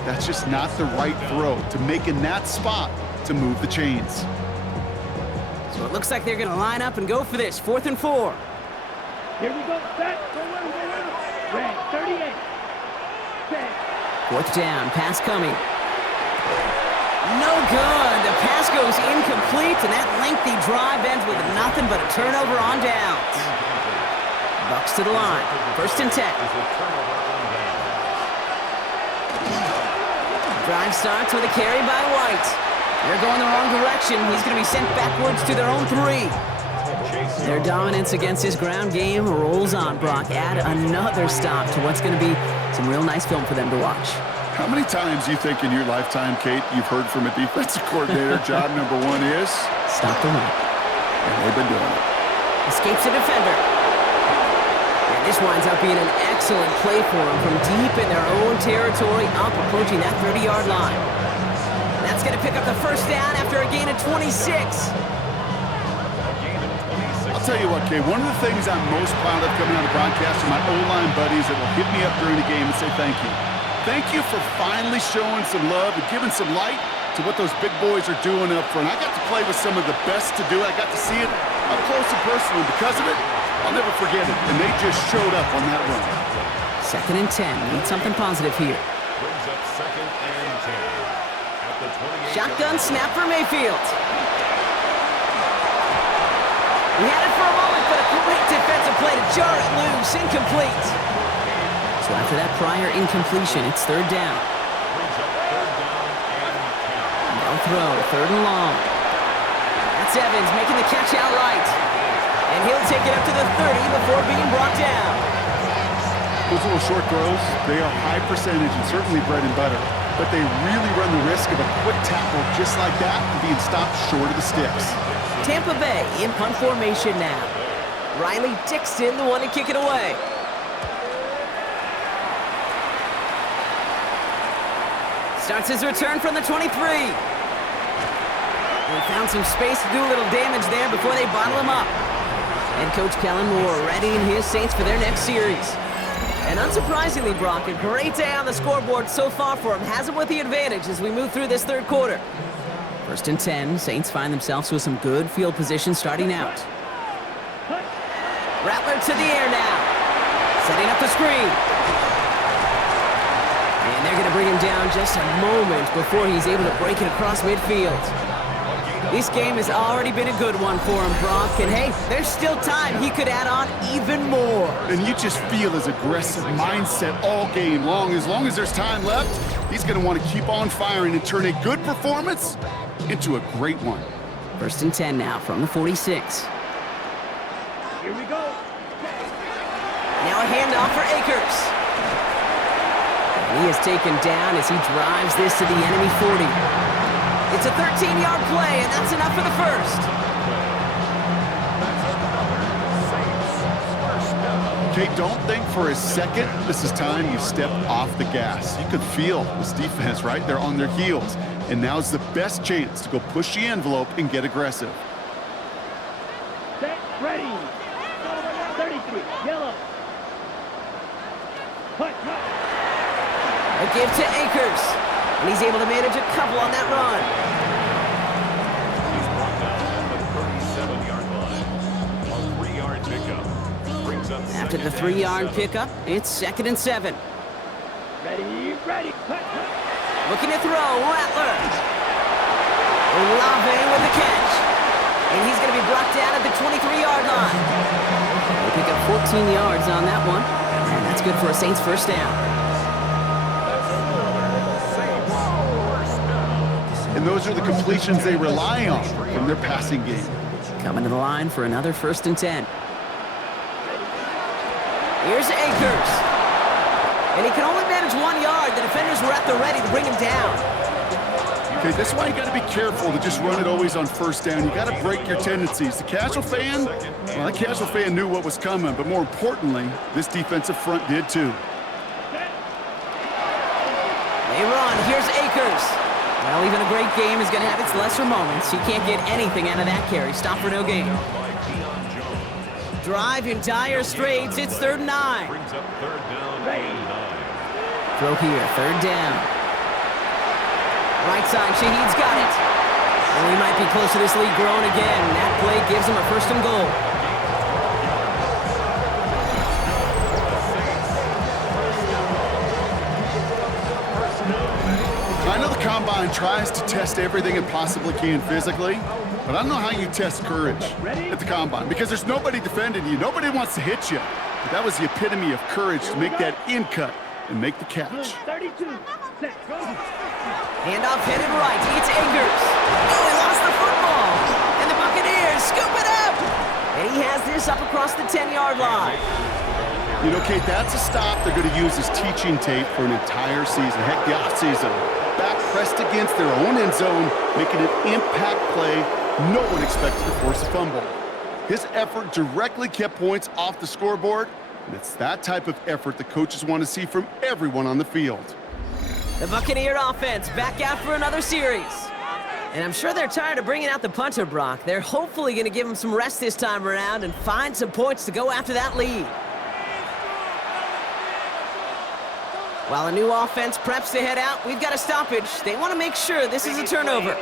That's just not the right throw to make in that spot to move the chains. So So it looks like they're going to line up and go for this. 4th and 4. Here we go. Set. Red, 38. Set. 4th down. Pass coming. No good. The pass goes incomplete, and that lengthy drive ends with nothing but a turnover on downs. Bucks to the line. 1st and 10. Drive starts with a carry by White. They're going the wrong direction. He's going to be sent backwards to their own 3. Their dominance against his ground game rolls on, Brock. Add another stop to what's going to be some real nice film for them to watch. How many times do you think in your lifetime, Kate, you've heard from a defensive coordinator, job number 1 is? Stop the run. And they've been doing it. Escapes the defender. And this winds up being an excellent play for them from deep in their own territory, up approaching that 30-yard line. That's going to pick up the 1st down after a gain of 26. I'll tell you what, Kate, one of the things I'm most proud of coming out of the broadcast are my O-line buddies that will hit me up during the game and say thank you. Thank you for finally showing some love and giving some light to what those big boys are doing up front. I got to play with some of the best to do it. I got to see it up close and personal. And because of it, I'll never forget it. And they just showed up on that run. 2nd and 10. Need something positive here. Brings up 2nd and 10. At the 28. Shotgun snap for Mayfield. He had it for a moment, but a great defensive play to jar it loose. Incomplete. So after that prior incompletion, it's 3rd down. No throw, 3rd and long. That's Evans making the catch outright. And he'll take it up to the 30 before being brought down. Those little short throws, they are high percentage and certainly bread and butter. But they really run the risk of a quick tackle just like that and being stopped short of the sticks. Tampa Bay in punt formation now. Riley Dixon, the one to kick it away. Starts his return from the 23. They found some space to do a little damage there before they bottle him up. And Coach Kellen Moore readying his Saints for their next series. And unsurprisingly, Brock, a great day on the scoreboard so far for him. Has him with the advantage as we move through this 3rd quarter. 1st and 10, Saints find themselves with some good field position starting out. Rattler to the air now. Setting up the screen. And they're going to bring him down just a moment before he's able to break it across midfield. This game has already been a good one for him, Brock. And hey, there's still time he could add on even more. And you just feel his aggressive mindset all game long. As long as there's time left, he's going to want to keep on firing and turn a good performance into a great one. 1st and 10 now from the 46. Here we go. Now a handoff for Akers. And he is taken down as he drives this to the enemy 40. It's a 13-yard play, and that's enough for the 1st. Kate, don't think for a second this is time you step off the gas. You could feel this defense, right? They're on their heels. And now's the best chance to go push the envelope and get aggressive. Set. Ready. 33. Yellow. Hut. A give to Akers. And he's able to manage a couple on that run. He's brought down at the 37-yard line. A 3-yard pickup. Brings up After the 2nd and 3-yard 7. pickup, it's 2nd and 7. Ready. Hut. Looking to throw, Rattler. Olave with the catch. And he's going to be brought down at the 23-yard line. They pick up 14 yards on that one. And that's good for a Saints 1st down. And those are the completions they rely on from their passing game. Coming to the line for another 1st and 10. Here's Akers. And he can only manage 1 yard. The defenders were at the ready to bring him down. Okay, that's why you got to be careful to just run it always on 1st down. You got to break your tendencies. The casual fan, well, the casual fan knew what was coming, but more importantly, this defensive front did too. They run. Here's Akers. Well, even a great game is going to have its lesser moments. He can't get anything out of that carry. Stop for no gain. Drive in dire straits. It's 3rd and 9. Brings up 3rd down and 9. Throw here, 3rd down. Right side, Shaheed's got it. Well, he might be close to this lead growing again. That play gives him a 1st and goal. I know the Combine tries to test everything it possibly can physically, but I don't know how you test courage at the Combine because there's nobody defending you. Nobody wants to hit you. But that was the epitome of courage to make that in cut and make the catch. 32. Set. Go. Handoff headed right. It's Akers. Oh, he lost the football. And the Buccaneers scoop it up. And he has this up across the 10-yard line. You know, Kate, that's a stop they're going to use as teaching tape for an entire season. Heck, the offseason. Back pressed against their own end zone, making an impact play no one expected to force a fumble. His effort directly kept points off the scoreboard, and it's that type of effort the coaches want to see from everyone on the field. The Buccaneer offense back out for another series. And I'm sure they're tired of bringing out the punter, Brock. They're hopefully going to give him some rest this time around and find some points to go after that lead. While a new offense preps to head out, we've got a stoppage. They want to make sure this is a turnover.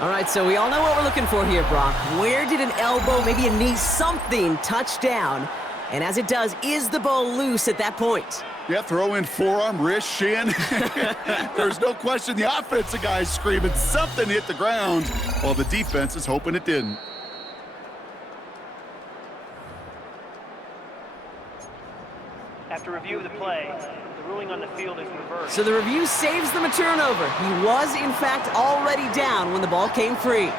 All right, so we all know what we're looking for here, Brock. Where did an elbow, maybe a knee, something touch down? And as it does, is the ball loose at that point? Yeah, throw in forearm, wrist, shin. There's no question the offensive guy's screaming something hit the ground while the defense is hoping it didn't. After review of the play, the ruling on the field is reversed. So the review saves them a turnover. He was, in fact, already down when the ball came free.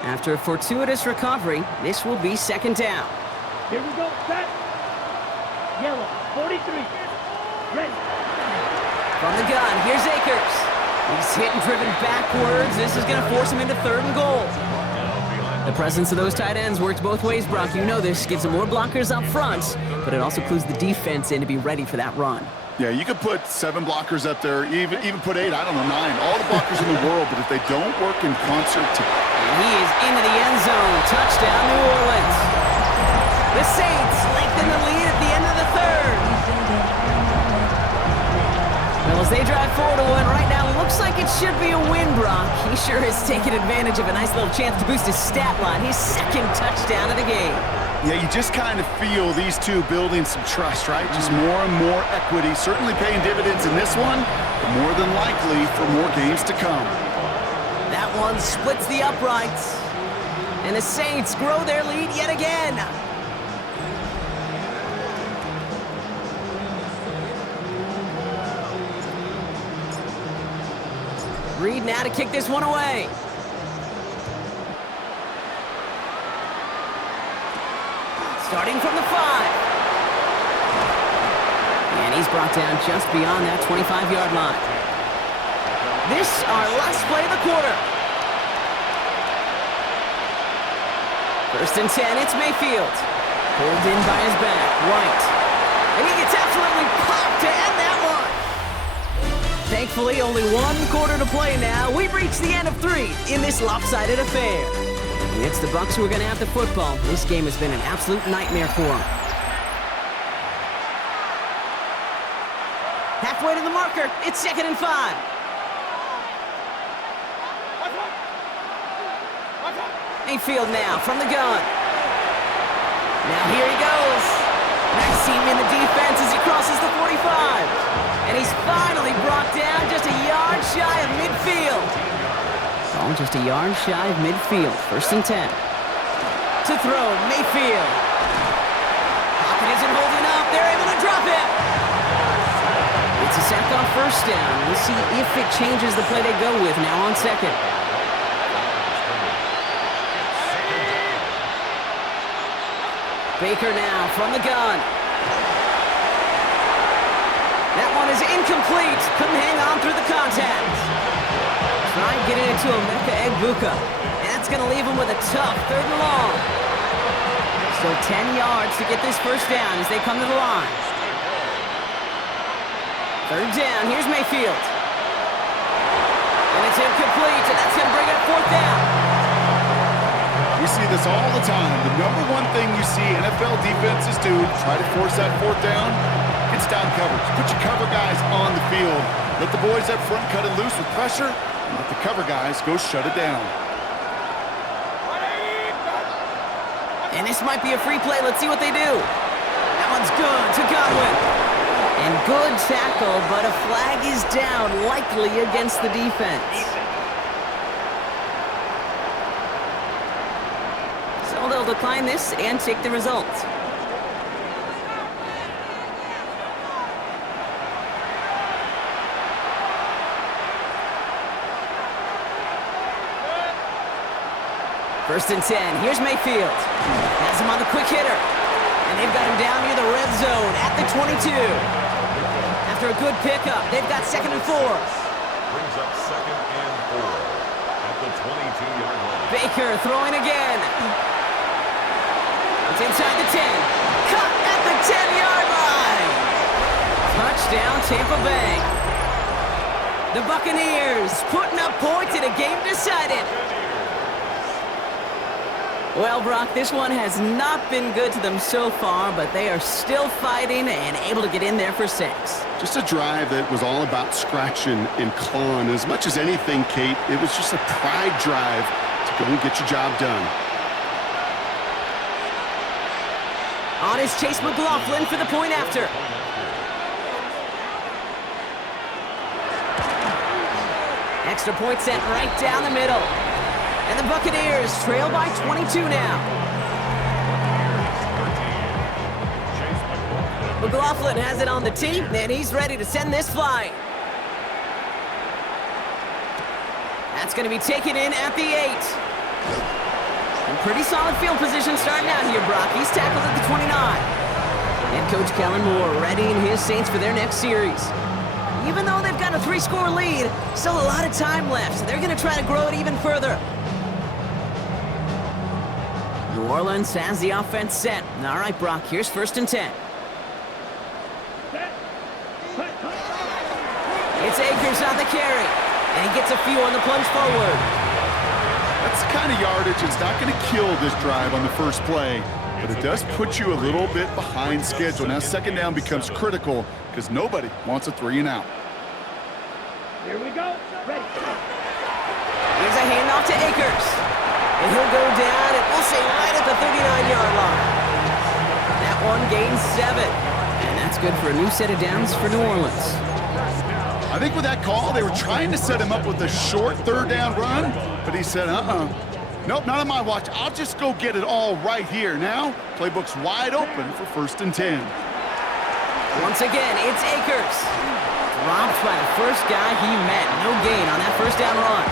After a fortuitous recovery, this will be 2nd down. Here we go. Set. Yellow. 43. Ready. From the gun, here's Akers. He's hit and driven backwards. This is going to force him into 3rd and goal. The presence of those tight ends works both ways, Brock. You know this. Gives them more blockers up front, but it also clues the defense in to be ready for that run. Yeah, you could put 7 blockers up there, even put 8, I don't know, 9. All the blockers in the world, but if they don't work in concert together. And he is into the end zone. Touchdown, New Orleans. The Saints lengthen the lead at the end of the 3rd. Well, as they drive 4-1 right now, looks like it should be a win, Brock. He sure has taken advantage of a nice little chance to boost his stat line. His 2nd touchdown of the game. Yeah, you just kind of feel these two building some trust, right? Just more and more equity, certainly paying dividends in this one, but more than likely for more games to come. That one splits the uprights. And the Saints grow their lead yet again. Reed now to kick this one away. Starting from the 5. And he's brought down just beyond that 25-yard line. This, our last play of the quarter. 1st and 10, it's Mayfield. Pulled in by his back, White. And he gets absolutely popped to end that one. Thankfully, only 1 quarter to play now. We've reached the end of 3 in this lopsided affair. It's the Bucs who are going to have the football. This game has been an absolute nightmare for them. Halfway to the marker, it's 2nd and 5. Mayfield now from the gun. Now here he goes. Maxime in the defense as he crosses the 45. And he's finally brought down just a yard shy of midfield. Oh, just a yard shy of midfield. 1st and 10. To throw, Mayfield. Pocket isn't holding up. They're able to drop it. It's a sack on 1st down. We'll see if it changes the play they go with now on 2nd. Baker now from the gun. That one is incomplete. Couldn't hang on through the contact. Try getting it to Emeka Egbuka. And that's going to leave him with a tough 3rd and long. Still 10 yards to get this 1st down as they come to the line. 3rd down. Here's Mayfield. And it's incomplete, and that's going to bring it up 4th down. We see this all the time. The number one thing you see NFL defenses do, try to force that 4th down, it's down coverage. Put your cover guys on the field. Let the boys up front cut it loose with pressure, Let the cover guys go shut it down. And this might be a free play. Let's see what they do. That one's good to Godwin. And good tackle, but a flag is down, likely against the defense. So they'll decline this and take the result. First and 10. Here's Mayfield. Has him on the quick hitter. And they've got him down near the red zone at the 22. After a good pickup, they've got 2nd and 4. Brings up 2nd and 4 at the 22-yard line. Baker throwing again. It's inside the 10. Cut at the 10-yard line. Touchdown, Tampa Bay. The Buccaneers putting up points in a game decided. Well, Brock, this one has not been good to them so far, but they are still fighting and able to get in there for 6. Just a drive that was all about scratching and clawing. As much as anything, Kate, it was just a pride drive to go and get your job done. On is Chase McLaughlin for the point after. Extra point sent right down the middle. And the Buccaneers trail by 22 now. McLaughlin has it on the tee, and he's ready to send this flying. That's going to be taken in at the 8. And pretty solid field position starting out here, Brock. He's tackled at the 29. And Coach Kellen Moore readying his Saints for their next series. Even though they've got a 3-score lead, still a lot of time left, so they're going to try to grow it even further. New Orleans has the offense set. All right, Brock, here's 1st and 10. It's Akers on the carry, and he gets a few on the plunge forward. That's the kind of yardage that's not going to kill this drive on the first play, but it does put you a little bit behind schedule. Now 2nd down becomes critical because nobody wants a 3-and-out. Here we go. Ready. Here's a handoff to Akers. And he'll go down, and we'll say right at the 39-yard line. That one gains 7. And that's good for a new set of downs for New Orleans. I think with that call, they were trying to set him up with a short 3rd down run, but he said, nope, not on my watch. I'll just go get it all right here. Now, playbook's wide open for 1st and 10. Once again, it's Akers. Dropped by the first guy he met. No gain on that 1st down run.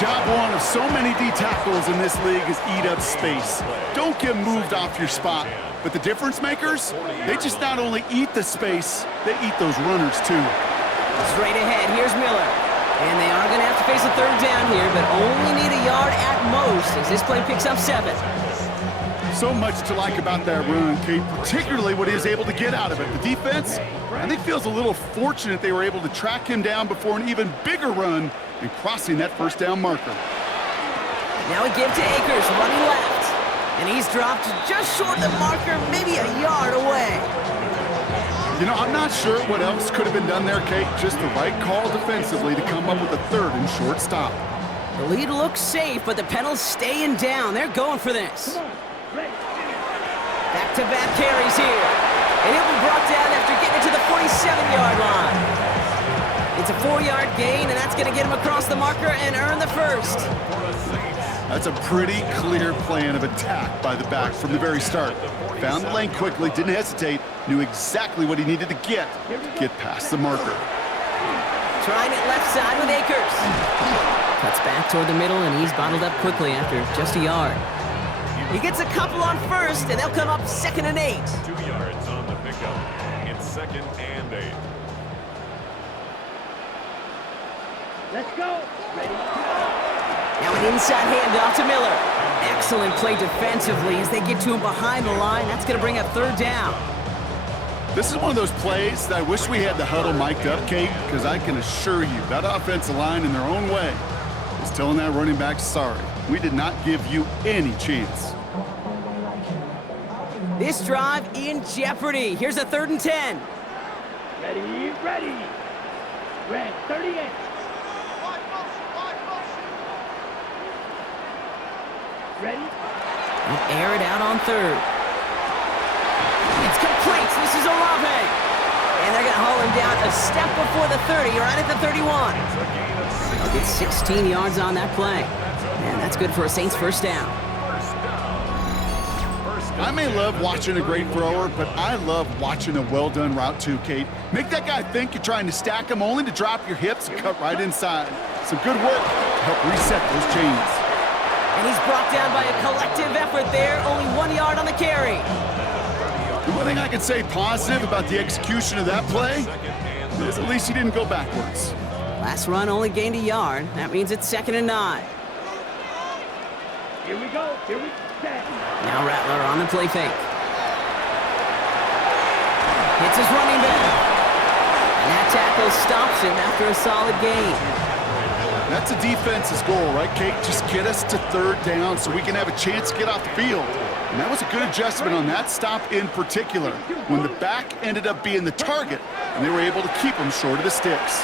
Job one of so many D tackles in this league is eat up space. Don't get moved off your spot. But the difference makers, they just not only eat the space, they eat those runners too. Straight ahead, here's Miller. And they are going to have to face a 3rd down here, but only need a yard at most as this play picks up 7. So much to like about that run, Kate, particularly what he was able to get out of it. The defense, I think, feels a little fortunate they were able to track him down before an even bigger run and crossing that 1st down marker. Now we give to Akers, running left. And he's dropped just short of the marker, maybe a yard away. You know, I'm not sure what else could have been done there, Kate. Just the right call defensively to come up with a 3rd and short stop. The lead looks safe, but the Penals staying down. They're going for this. Back-to-back carries here. And he'll be brought down after getting it to the 47-yard line. It's a 4-yard gain, and that's going to get him across the marker and earn the 1st. That's a pretty clear plan of attack by the back from the very start. Found the lane quickly, didn't hesitate, knew exactly what he needed to get past the marker. Trying it left side with Akers. Cuts back toward the middle, and he's bottled up quickly after just a yard. He gets a couple on 1st, and they'll come up 2nd and 8. 2 yards on the pickup. It's 2nd and 8. Let's go. Ready. Now an inside handoff to Miller. Excellent play defensively as they get to him behind the line. That's going to bring up 3rd down. This is one of those plays that I wish we had the huddle mic'd up, Kate, because I can assure you that offensive line in their own way is telling that running back, sorry, we did not give you any chance. This drive in jeopardy. Here's a 3rd and 10. Ready, ready. Red 38. Ready? He'll air it out on third. It's complete. This is Olave. And they're going to haul him down a step before the 30, right at the 31. They'll get 16 yards on that play. And that's good for a Saints first down. I may love watching a great thrower, but I love watching a well-done route too, Kate. Make that guy think you're trying to stack him only to drop your hips and cut right inside. Some good work to help reset those chains. And he's brought down by a collective effort there. Only 1 yard on the carry. The one thing I can say positive about the execution of that play is at least he didn't go backwards. Last run only gained a yard. That means it's 2nd and 9. Here we go. Here we go. Now Rattler on the play fake. Hits his running back. And that tackle stops him after a solid gain. That's a defense's goal, right, Kate? Just get us to 3rd down so we can have a chance to get off the field. And that was a good adjustment on that stop in particular, when the back ended up being the target, and they were able to keep him short of the sticks.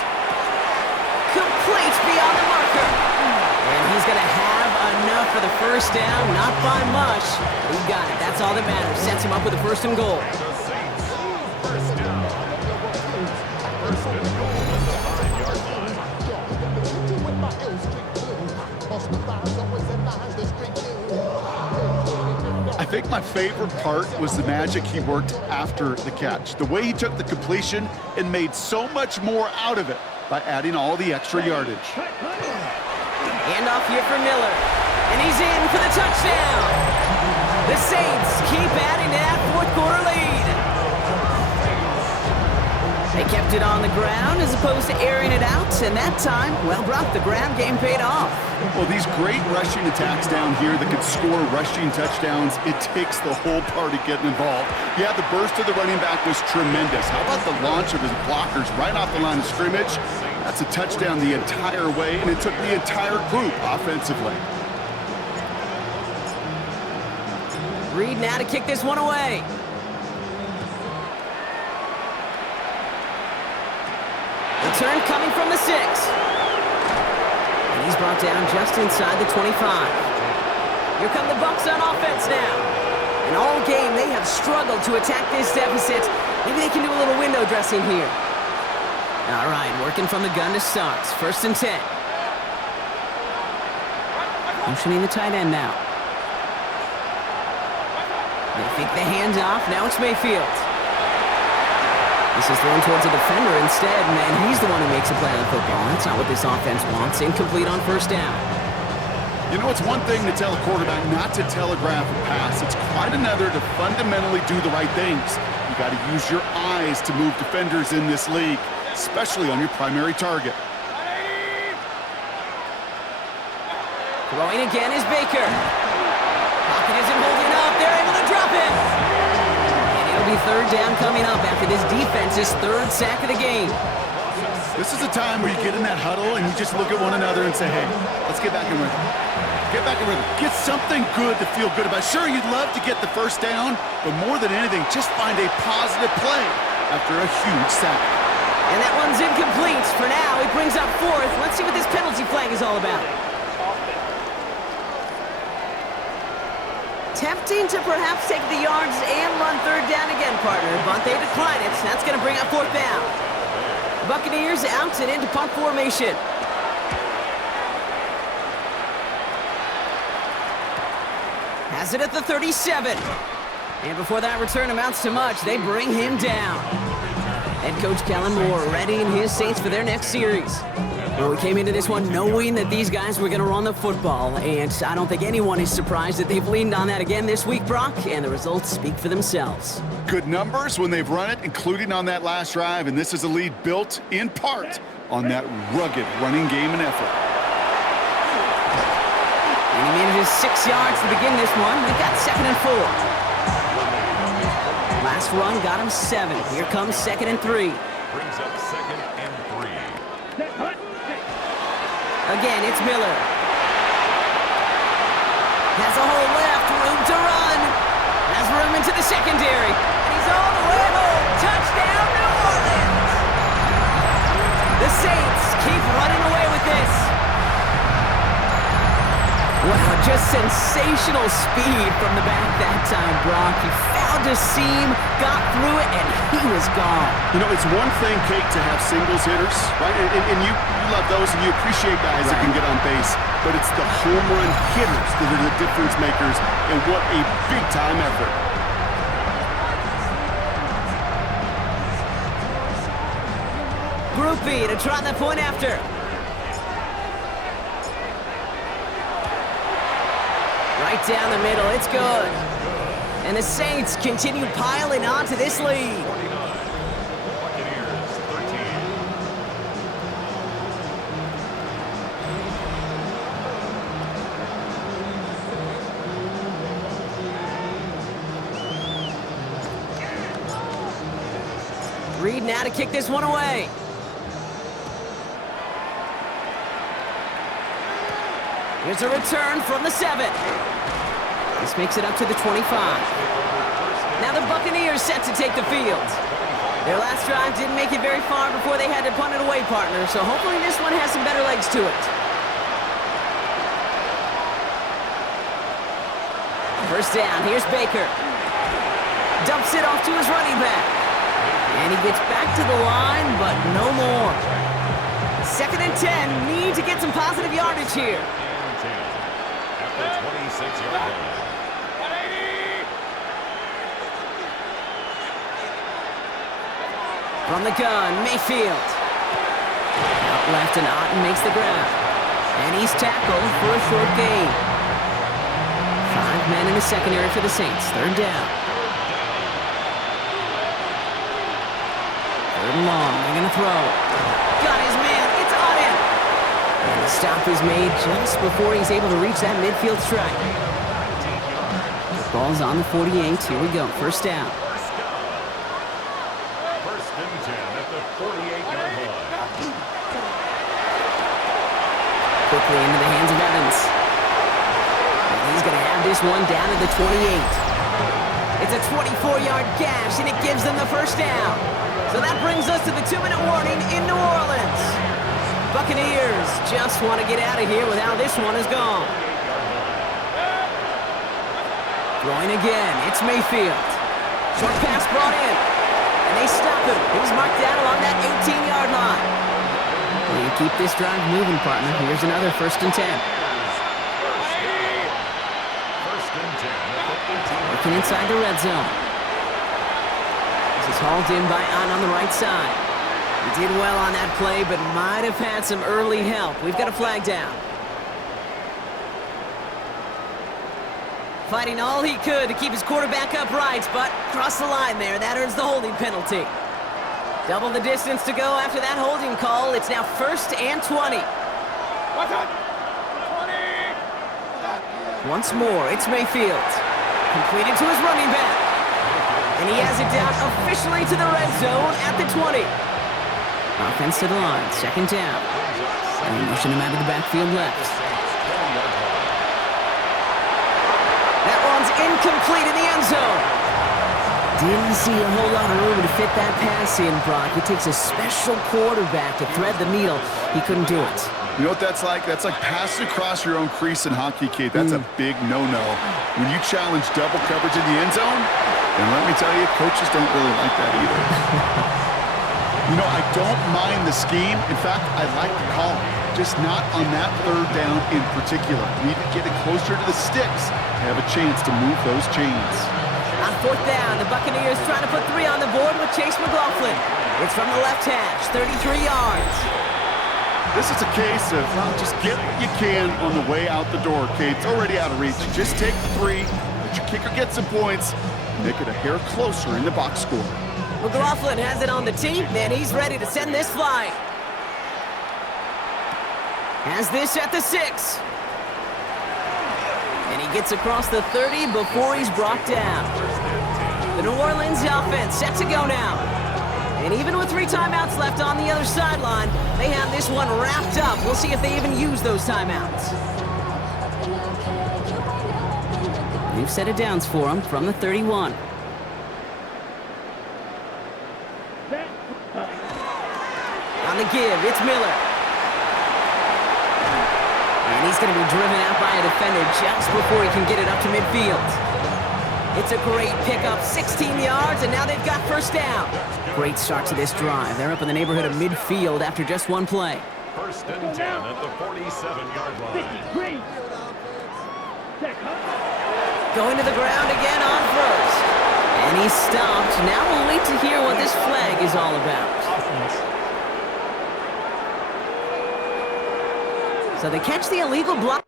Complete beyond the marker. And he's going to have enough for the first down, not by much. He got it. That's all that matters. Sets him up with a 1st and goal. First down. First and goal at the 5-yard line. I think my favorite part was the magic he worked after the catch. The way he took the completion and made so much more out of it by adding all the extra yardage. Handoff here for Miller. And he's in for the touchdown. The Saints keep adding to that 4th quarter lead. They kept it on the ground as opposed to airing it out. And that time, well, Brock, the ground game paid off. Well, these great rushing attacks down here that can score rushing touchdowns, it takes the whole party getting involved. Yeah, the burst of the running back was tremendous. How about the launch of his blockers right off the line of scrimmage? That's a touchdown the entire way, and it took the entire group offensively. Reed now to kick this one away. Return coming from the 6. And he's brought down just inside the 25. Here come the Bucs on offense now. And all game, they have struggled to attack this deficit. Maybe they can do a little window dressing here. All right, working from the gun to start. 1st and 10. Motioning the tight end now. They fake the handoff. Now it's Mayfield. This is thrown towards a defender instead, and he's the one who makes a play on the football. That's not what this offense wants. Incomplete on 1st down. You know, it's one thing to tell a quarterback not to telegraph a pass. It's quite another to fundamentally do the right things. You got to use your eyes to move defenders in this league, especially on your primary target. Throwing again is Baker. Pocket isn't holding up. They're able to drop him. And it'll be 3rd down coming up after this defense's 3rd sack of the game. This is a time where you get in that huddle and you just look at one another and say, hey, let's get back in rhythm. Get back in rhythm. Get something good to feel good about. Sure, you'd love to get the 1st down, but more than anything, just find a positive play after a huge sack. And that one's incomplete. For now, it brings up 4th. Let's see what this penalty flag is all about. Tempting to perhaps take the yards and run 3rd down again, partner, but they decline it. That's going to bring up 4th down. Buccaneers out and into punt formation. Has it at the 37. And before that return amounts to much, they bring him down. Head coach Kellen Moore readying his Saints for their next series. Well, we came into this one knowing that these guys were going to run the football, and I don't think anyone is surprised that they've leaned on that again this week, Brock, and the results speak for themselves. Good numbers when they've run it, including on that last drive, and this is a lead built in part on that rugged running game and effort. And he manages 6 yards to begin this one. They've got 2nd and 4. Last run got him 7. Here comes 2nd and 3. Brings up 2nd and 3. Again, it's Miller. Has a hole left, room to run. Has room into the secondary. And he's all the way home. Touchdown, New Orleans. The Saints keep running away with this. Wow, just sensational speed from the back that time, Brock. He found a seam, got through it, and he was gone. You know, it's one thing, Kate, to have singles hitters, right? And you love those, and you appreciate guys that can get on base. But it's the home run hitters that are the difference makers, and what a big-time effort. Group B to try the point after. Right down the middle, it's good. And the Saints continue piling onto this lead. Buccaneers 13. Reed now to kick this one away. Here's a return from the 7. This makes it up to the 25. Now the Buccaneers set to take the field. Their last drive didn't make it very far before they had to punt it away, partner, so hopefully this one has some better legs to it. First down, here's Baker. Dumps it off to his running back. And he gets back to the line, but no more. 2nd and 10, need to get some positive yardage here. At the 26-yard line. From the gun, Mayfield. Out left and Otten makes the grab. And he's tackled for a short gain. 5 men in the secondary for the Saints. 3rd down. 3rd and long, they're gonna throw. Got his man, it's Otten. And the stop is made just before he's able to reach that midfield strike. Ball's on the 48, here we go, 1st down. First and 10 at the 48-yard line. Quickly into the hands of Evans. And he's going to have this one down to the 28. It's a 24-yard gash, and it gives them the 1st down. So that brings us to the 2-minute warning in New Orleans. Buccaneers just want to get out of here with how this one is gone. Throwing again, it's Mayfield. Short pass brought in. And they stop him. He's marked down along that 18-yard line. Well, you keep this drive moving, partner. Here's another 1st and 10. First and 10 at the 18. Working inside the red zone. This is hauled in by Otten on the right side. He did well on that play, but might have had some early help. We've got a flag down. Fighting all he could to keep his quarterback upright, but crossed the line there. That earns the holding penalty. Double the distance to go after that holding call. It's now 1st and 20. Once more, it's Mayfield. Completed to his running back. And he has it down officially to the red zone at the 20. Offense to the line, 2nd down. And motion him out of the backfield left. That one's incomplete in the end zone. Didn't see a whole lot of room to fit that pass in, Brock. It takes a special quarterback to thread the needle. He couldn't do it. You know what that's like? That's like passing across your own crease in hockey, Kate. That's a big no-no. When you challenge double coverage in the end zone, and let me tell you, coaches don't really like that either. You know, I don't mind the scheme. In fact, I like the call. Just not on that 3rd down in particular. We need to get it closer to the sticks to have a chance to move those chains. On 4th down, the Buccaneers trying to put 3 on the board with Chase McLaughlin. It's from the left hash, 33 yards. This is a case of, well, just get what you can on the way out the door, Kate. It's already out of reach. Just take the 3, let your kicker get some points, make it a hair closer in the box score. McLaughlin has it on the tee, and he's ready to send this flying. Has this at the 6. And he gets across the 30 before he's brought down. The New Orleans offense set to go now. And even with 3 timeouts left on the other sideline, they have this one wrapped up. We'll see if they even use those timeouts. New set of downs for him from the 31. On the give, it's Miller. And he's going to be driven out by a defender just before he can get it up to midfield. It's a great pickup, 16 yards, and now they've got first down. Great start to this drive. They're up in the neighborhood of midfield after just one play. First and 10 at the 47-yard line. Going to the ground again on first. And he's stopped. Now we'll wait to hear what this flag is all about. So they catch the illegal block.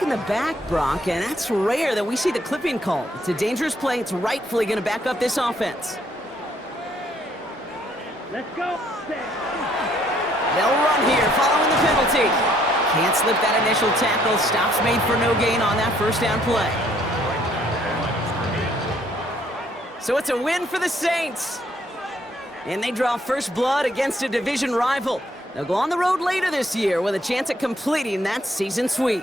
In the back, Brock, and that's rare that we see the clipping call. It's a dangerous play. It's rightfully going to back up this offense. Let's go. They'll run here following the penalty. Can't slip that initial tackle. Stops made for no gain on that first down play. So it's a win for the Saints. And they draw first blood against a division rival. They'll go on the road later this year with a chance at completing that season sweep.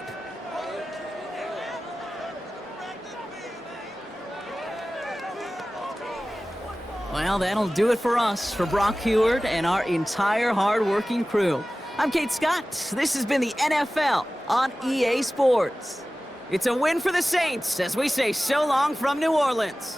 Well, that'll do it for us, for Brock Heward and our entire hard-working crew. I'm Kate Scott. This has been the NFL on EA Sports. It's a win for the Saints as we say so long from New Orleans.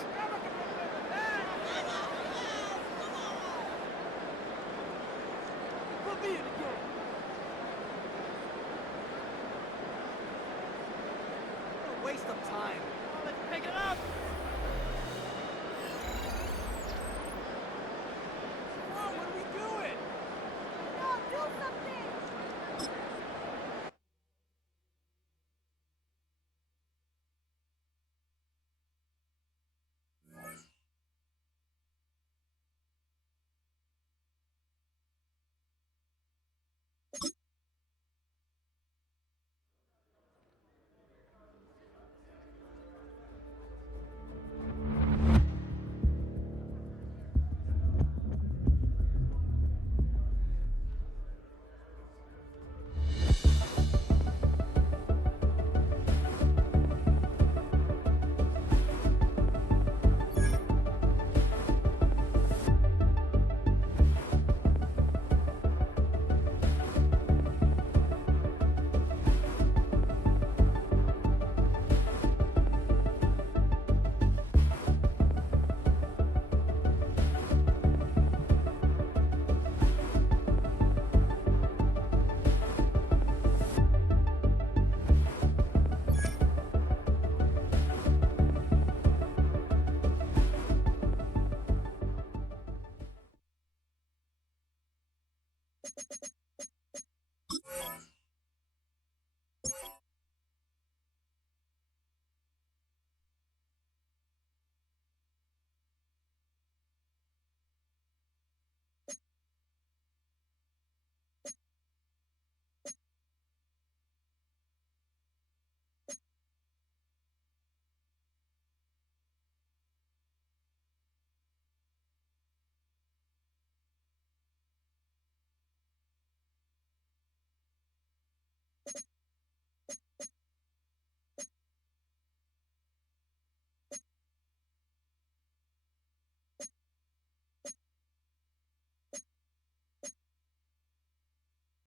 Waste of time. Let's pick it up. What are we doing? No, do something.